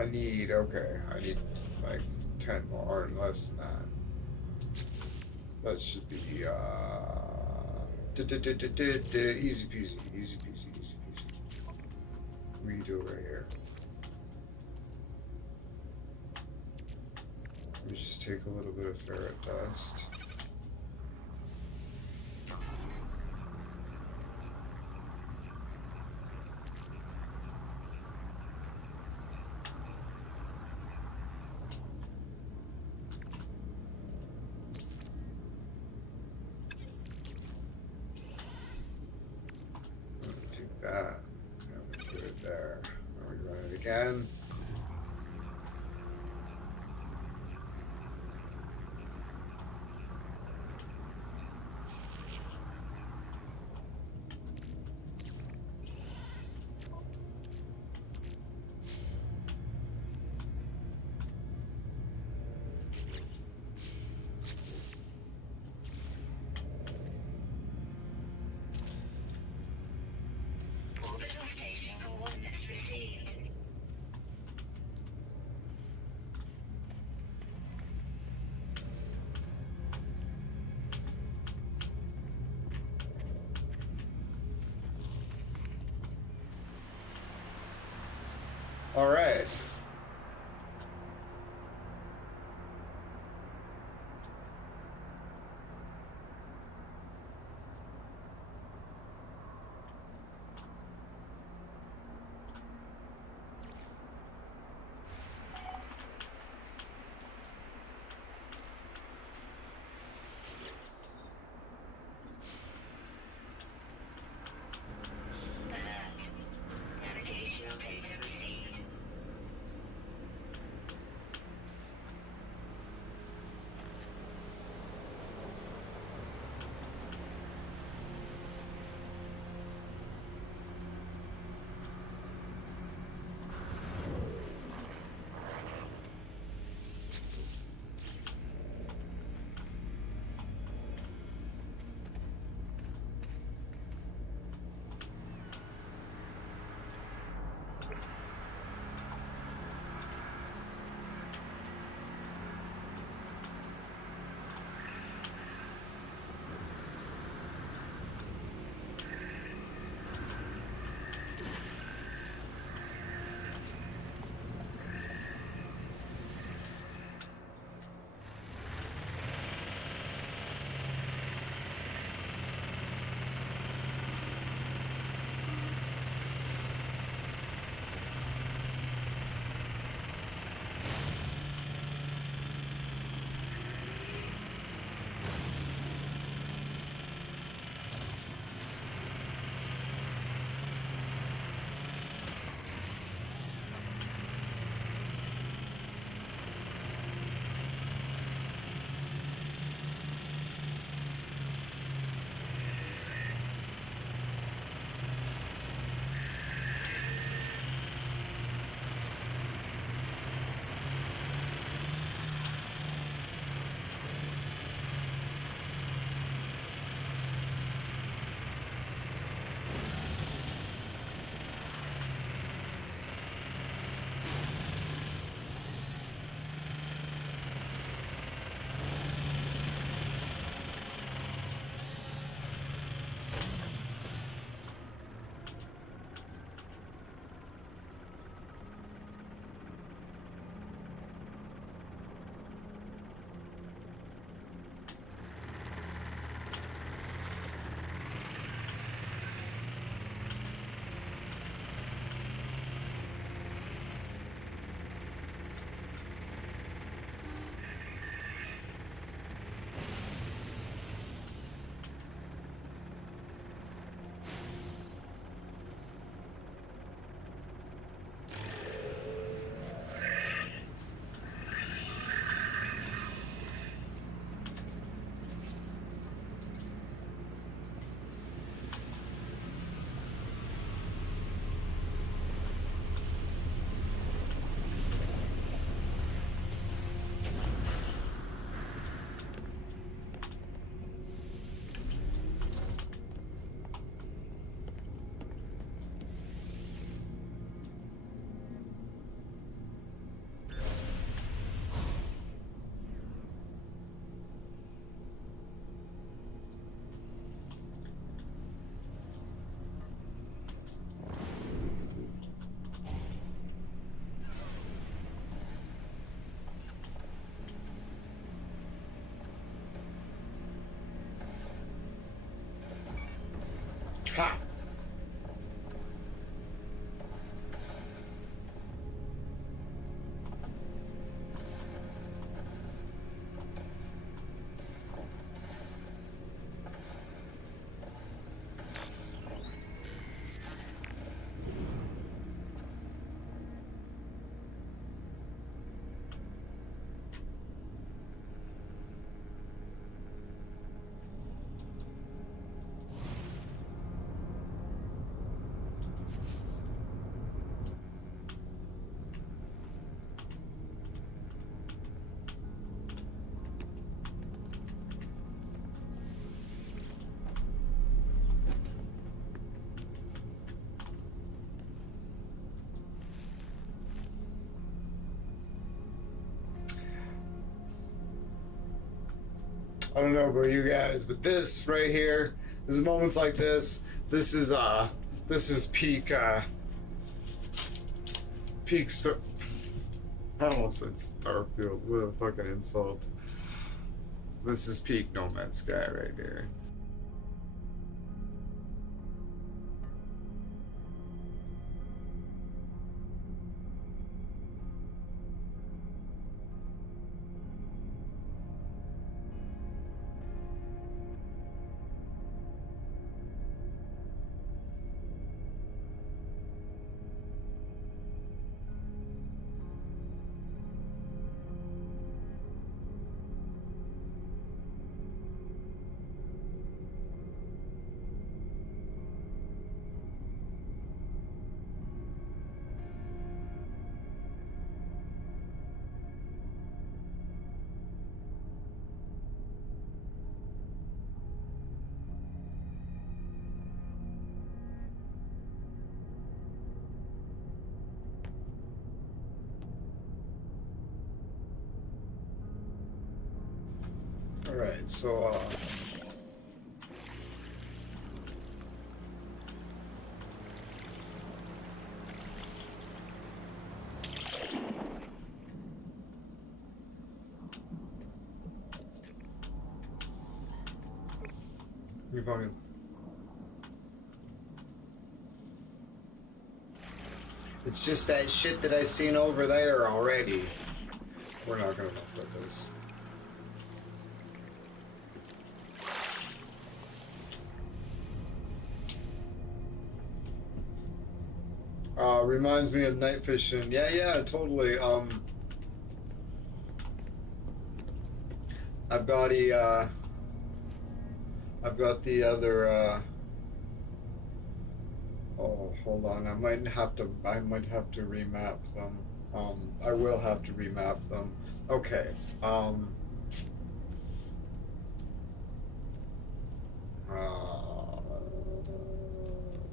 I need like 10 more and less than that. That should be easy peasy, easy peasy, easy peasy. Redo right here. Let me just take a little bit of ferret dust. That. And we put it there. And we run it again. Orbital station coordinates received. Ha! I don't know about you guys, but this right here, there's moments like this. This is peak peak star. I almost said Starfield. What a fucking insult. This is peak No Man's Sky right here. All right, so you fucking. It's just that shit that I seen over there already. We're not gonna fuck with this. Reminds me of night fishing. Yeah, totally. I've got the other. Oh, hold on. I might have to remap them. I will have to remap them. Okay.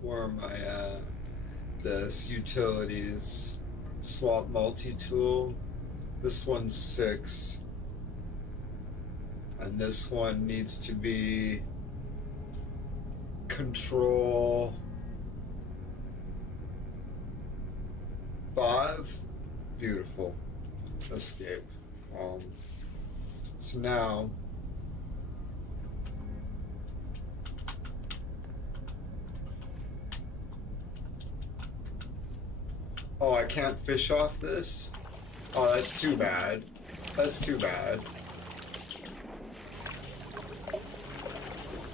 Where am I at? This utilities swap multi-tool. This one's 6, and this one needs to be control 5. Beautiful. Escape. So now oh, I can't fish off this? Oh, that's too bad. That's too bad.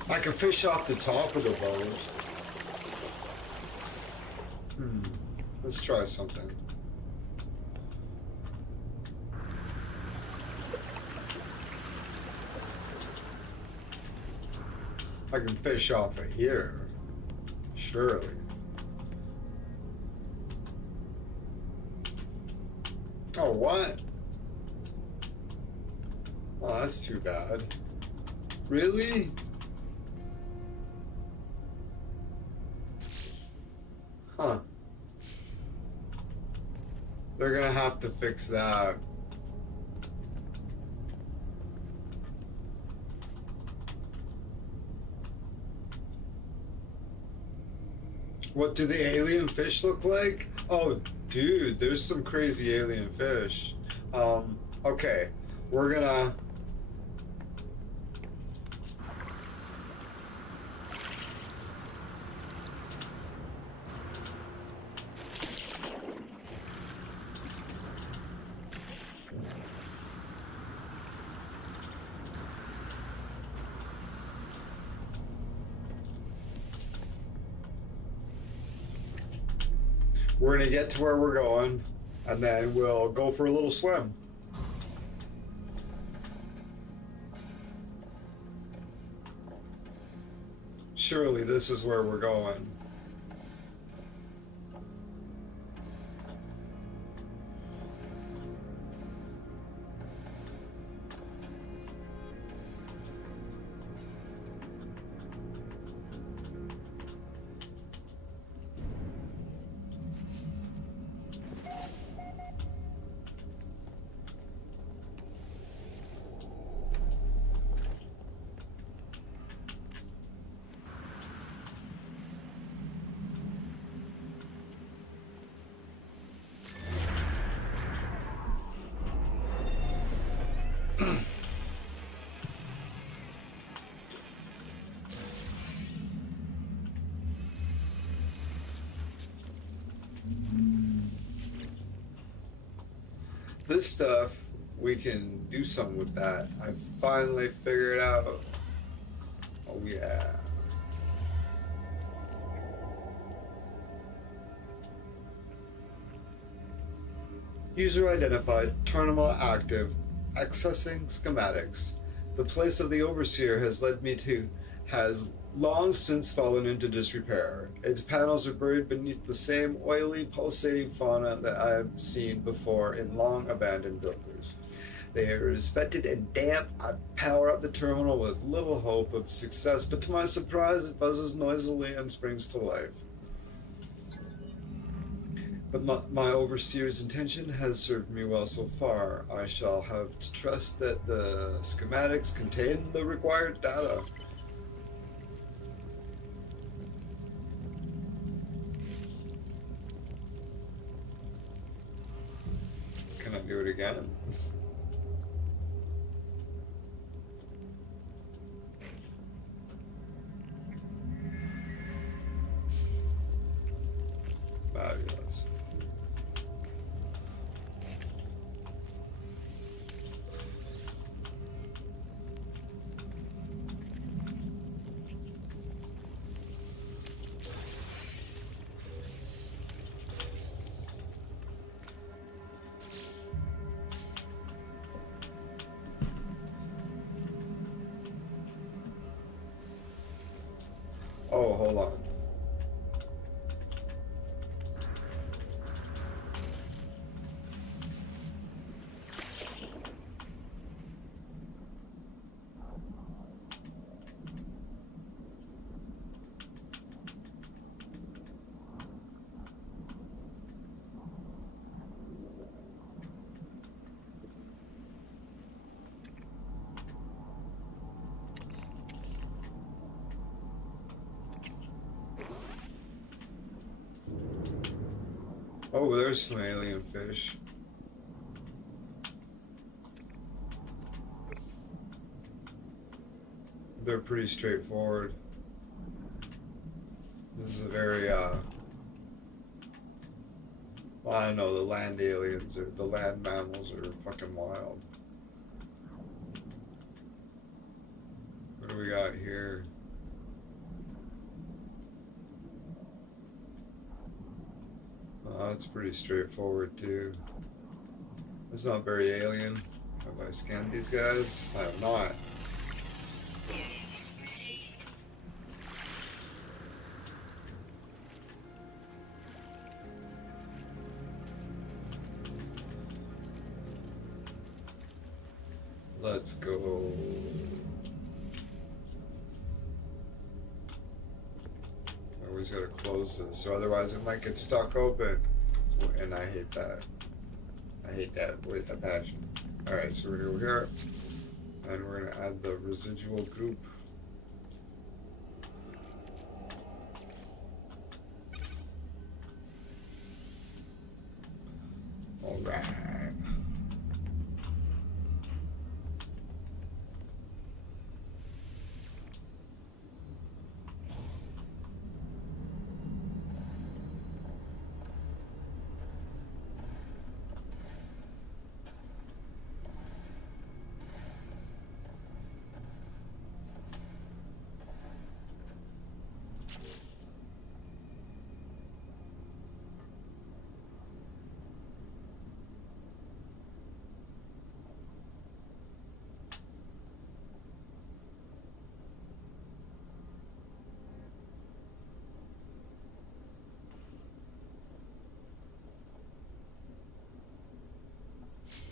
I can fish off the top of the boat. Let's try something. I can fish off of here. Surely. Oh, what? Oh, that's too bad. Really? Huh. They're gonna have to fix that. What do the alien fish look like? Oh, dude, there's some crazy alien fish. Okay, we're gonna... We're gonna get to where we're going, and then we'll go for a little swim. Surely this is where we're going. This stuff, we can do something with that. I finally figured out. Oh yeah. User identified, terminal active, accessing schematics. The place of the overseer has long since fallen into disrepair. Its panels are buried beneath the same oily, pulsating fauna that I have seen before in long abandoned buildings. They are inspected and damp. I power up the terminal with little hope of success, but to my surprise, it buzzes noisily and springs to life. But my overseer's intention has served me well so far. I shall have to trust that the schematics contain the required data. Can I do it again? Fabulous. Oh, hold on. Oh, there's some alien fish. They're pretty straightforward. This is a very, well, I don't know, the land aliens or the land mammals are fucking wild. What do we got here? That's pretty straightforward too. It's not very alien. Have I scanned these guys? I have not. Let's go. I always gotta close this, or otherwise it might get stuck open. And I hate that. I hate that with a passion. Alright, so we're gonna go here. And we're gonna add the residual group. Alright.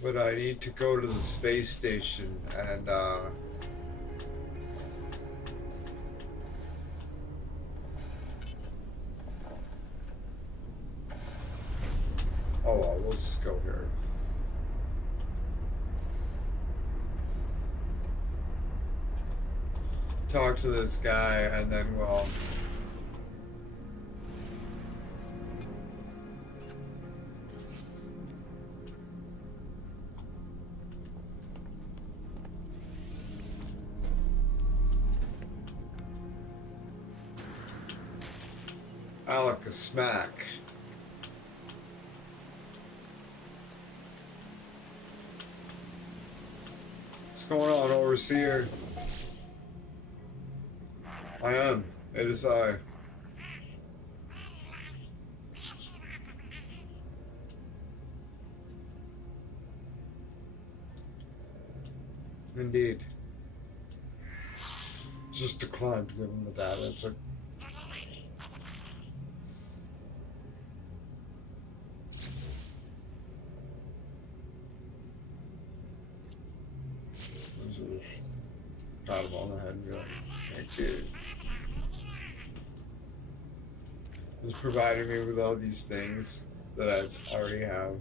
But I need to go to the space station and oh well, we'll just go here. Talk to this guy and then we'll Alec a smack. What's going on, overseer? I am. It is I. Indeed. Just declined to give him the data. It's like pat him on the head and be like, thank you. He's providing me with all these things that I already have.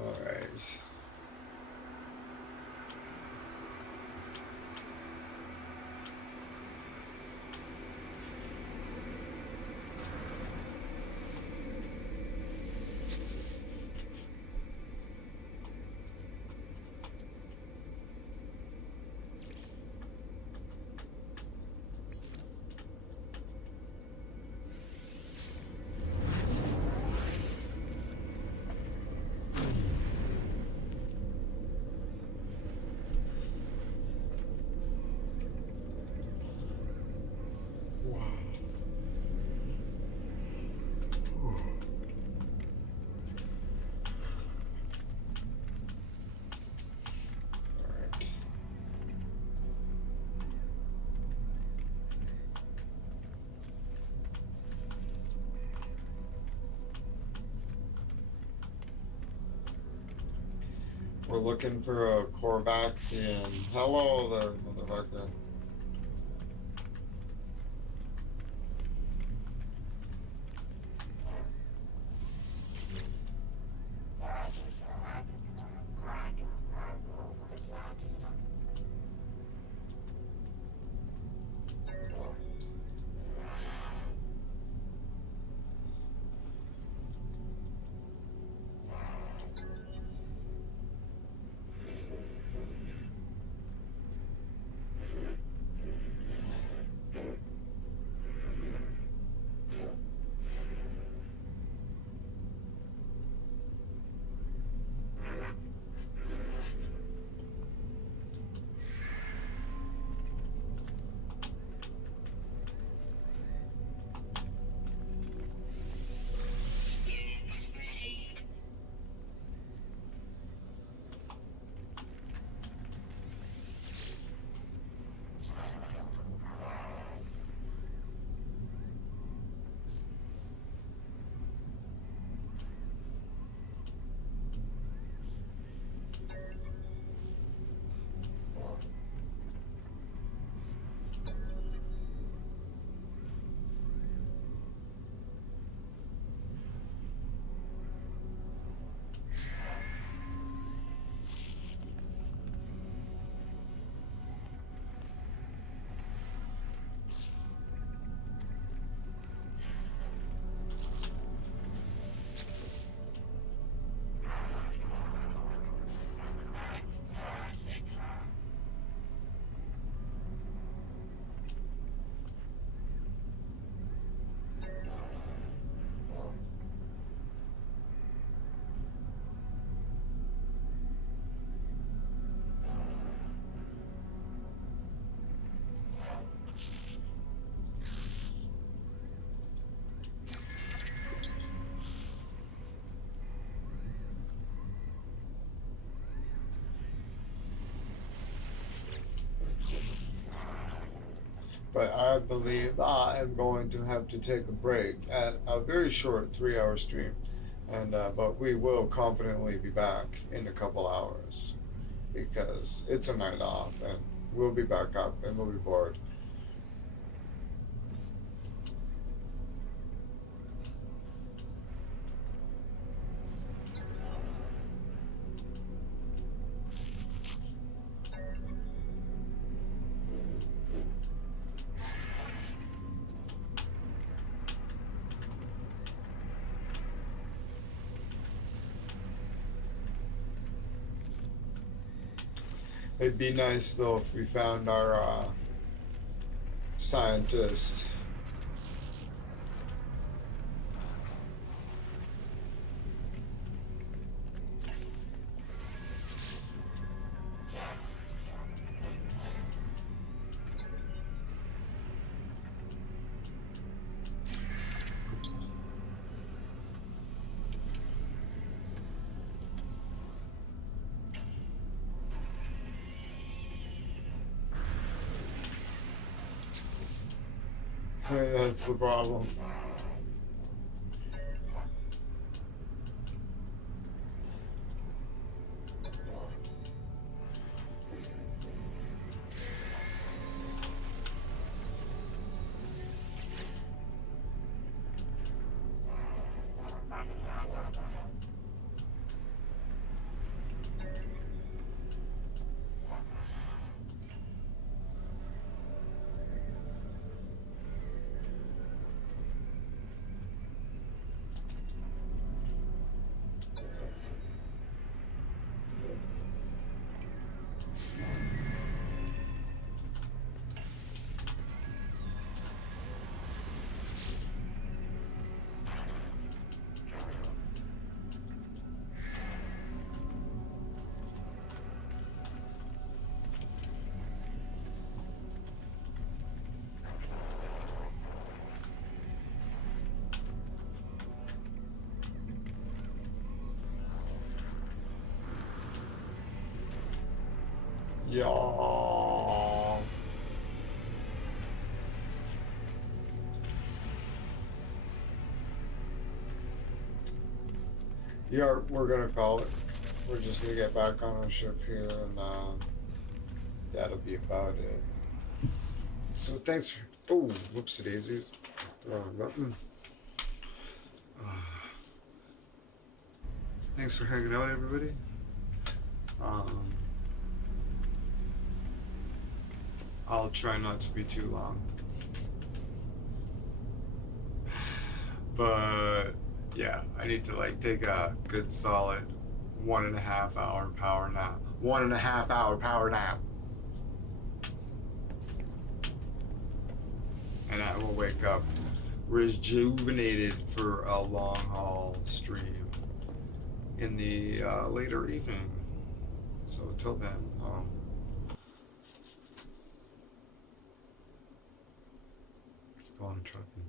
Alright. We're looking for a Corvaxian. Hello there, motherfucker. But I believe I am going to have to take a break at a very short 3-hour stream. And but we will confidently be back in a couple hours because it's a night off and we'll be back up and we'll be bored. It'd be nice though if we found our scientist. That's the problem. Yeah. Yeah, we're gonna call it. We're just gonna get back on our ship here, and that'll be about it. So thanks for. Oh, whoopsie daisies. Wrong button. Thanks for hanging out, everybody. I'll try not to be too long. But yeah, I need to like take a good solid 1.5 hour power nap. 1.5 hour power nap. And I will wake up rejuvenated for a long haul stream in the later evening. So until then, keep on trucking.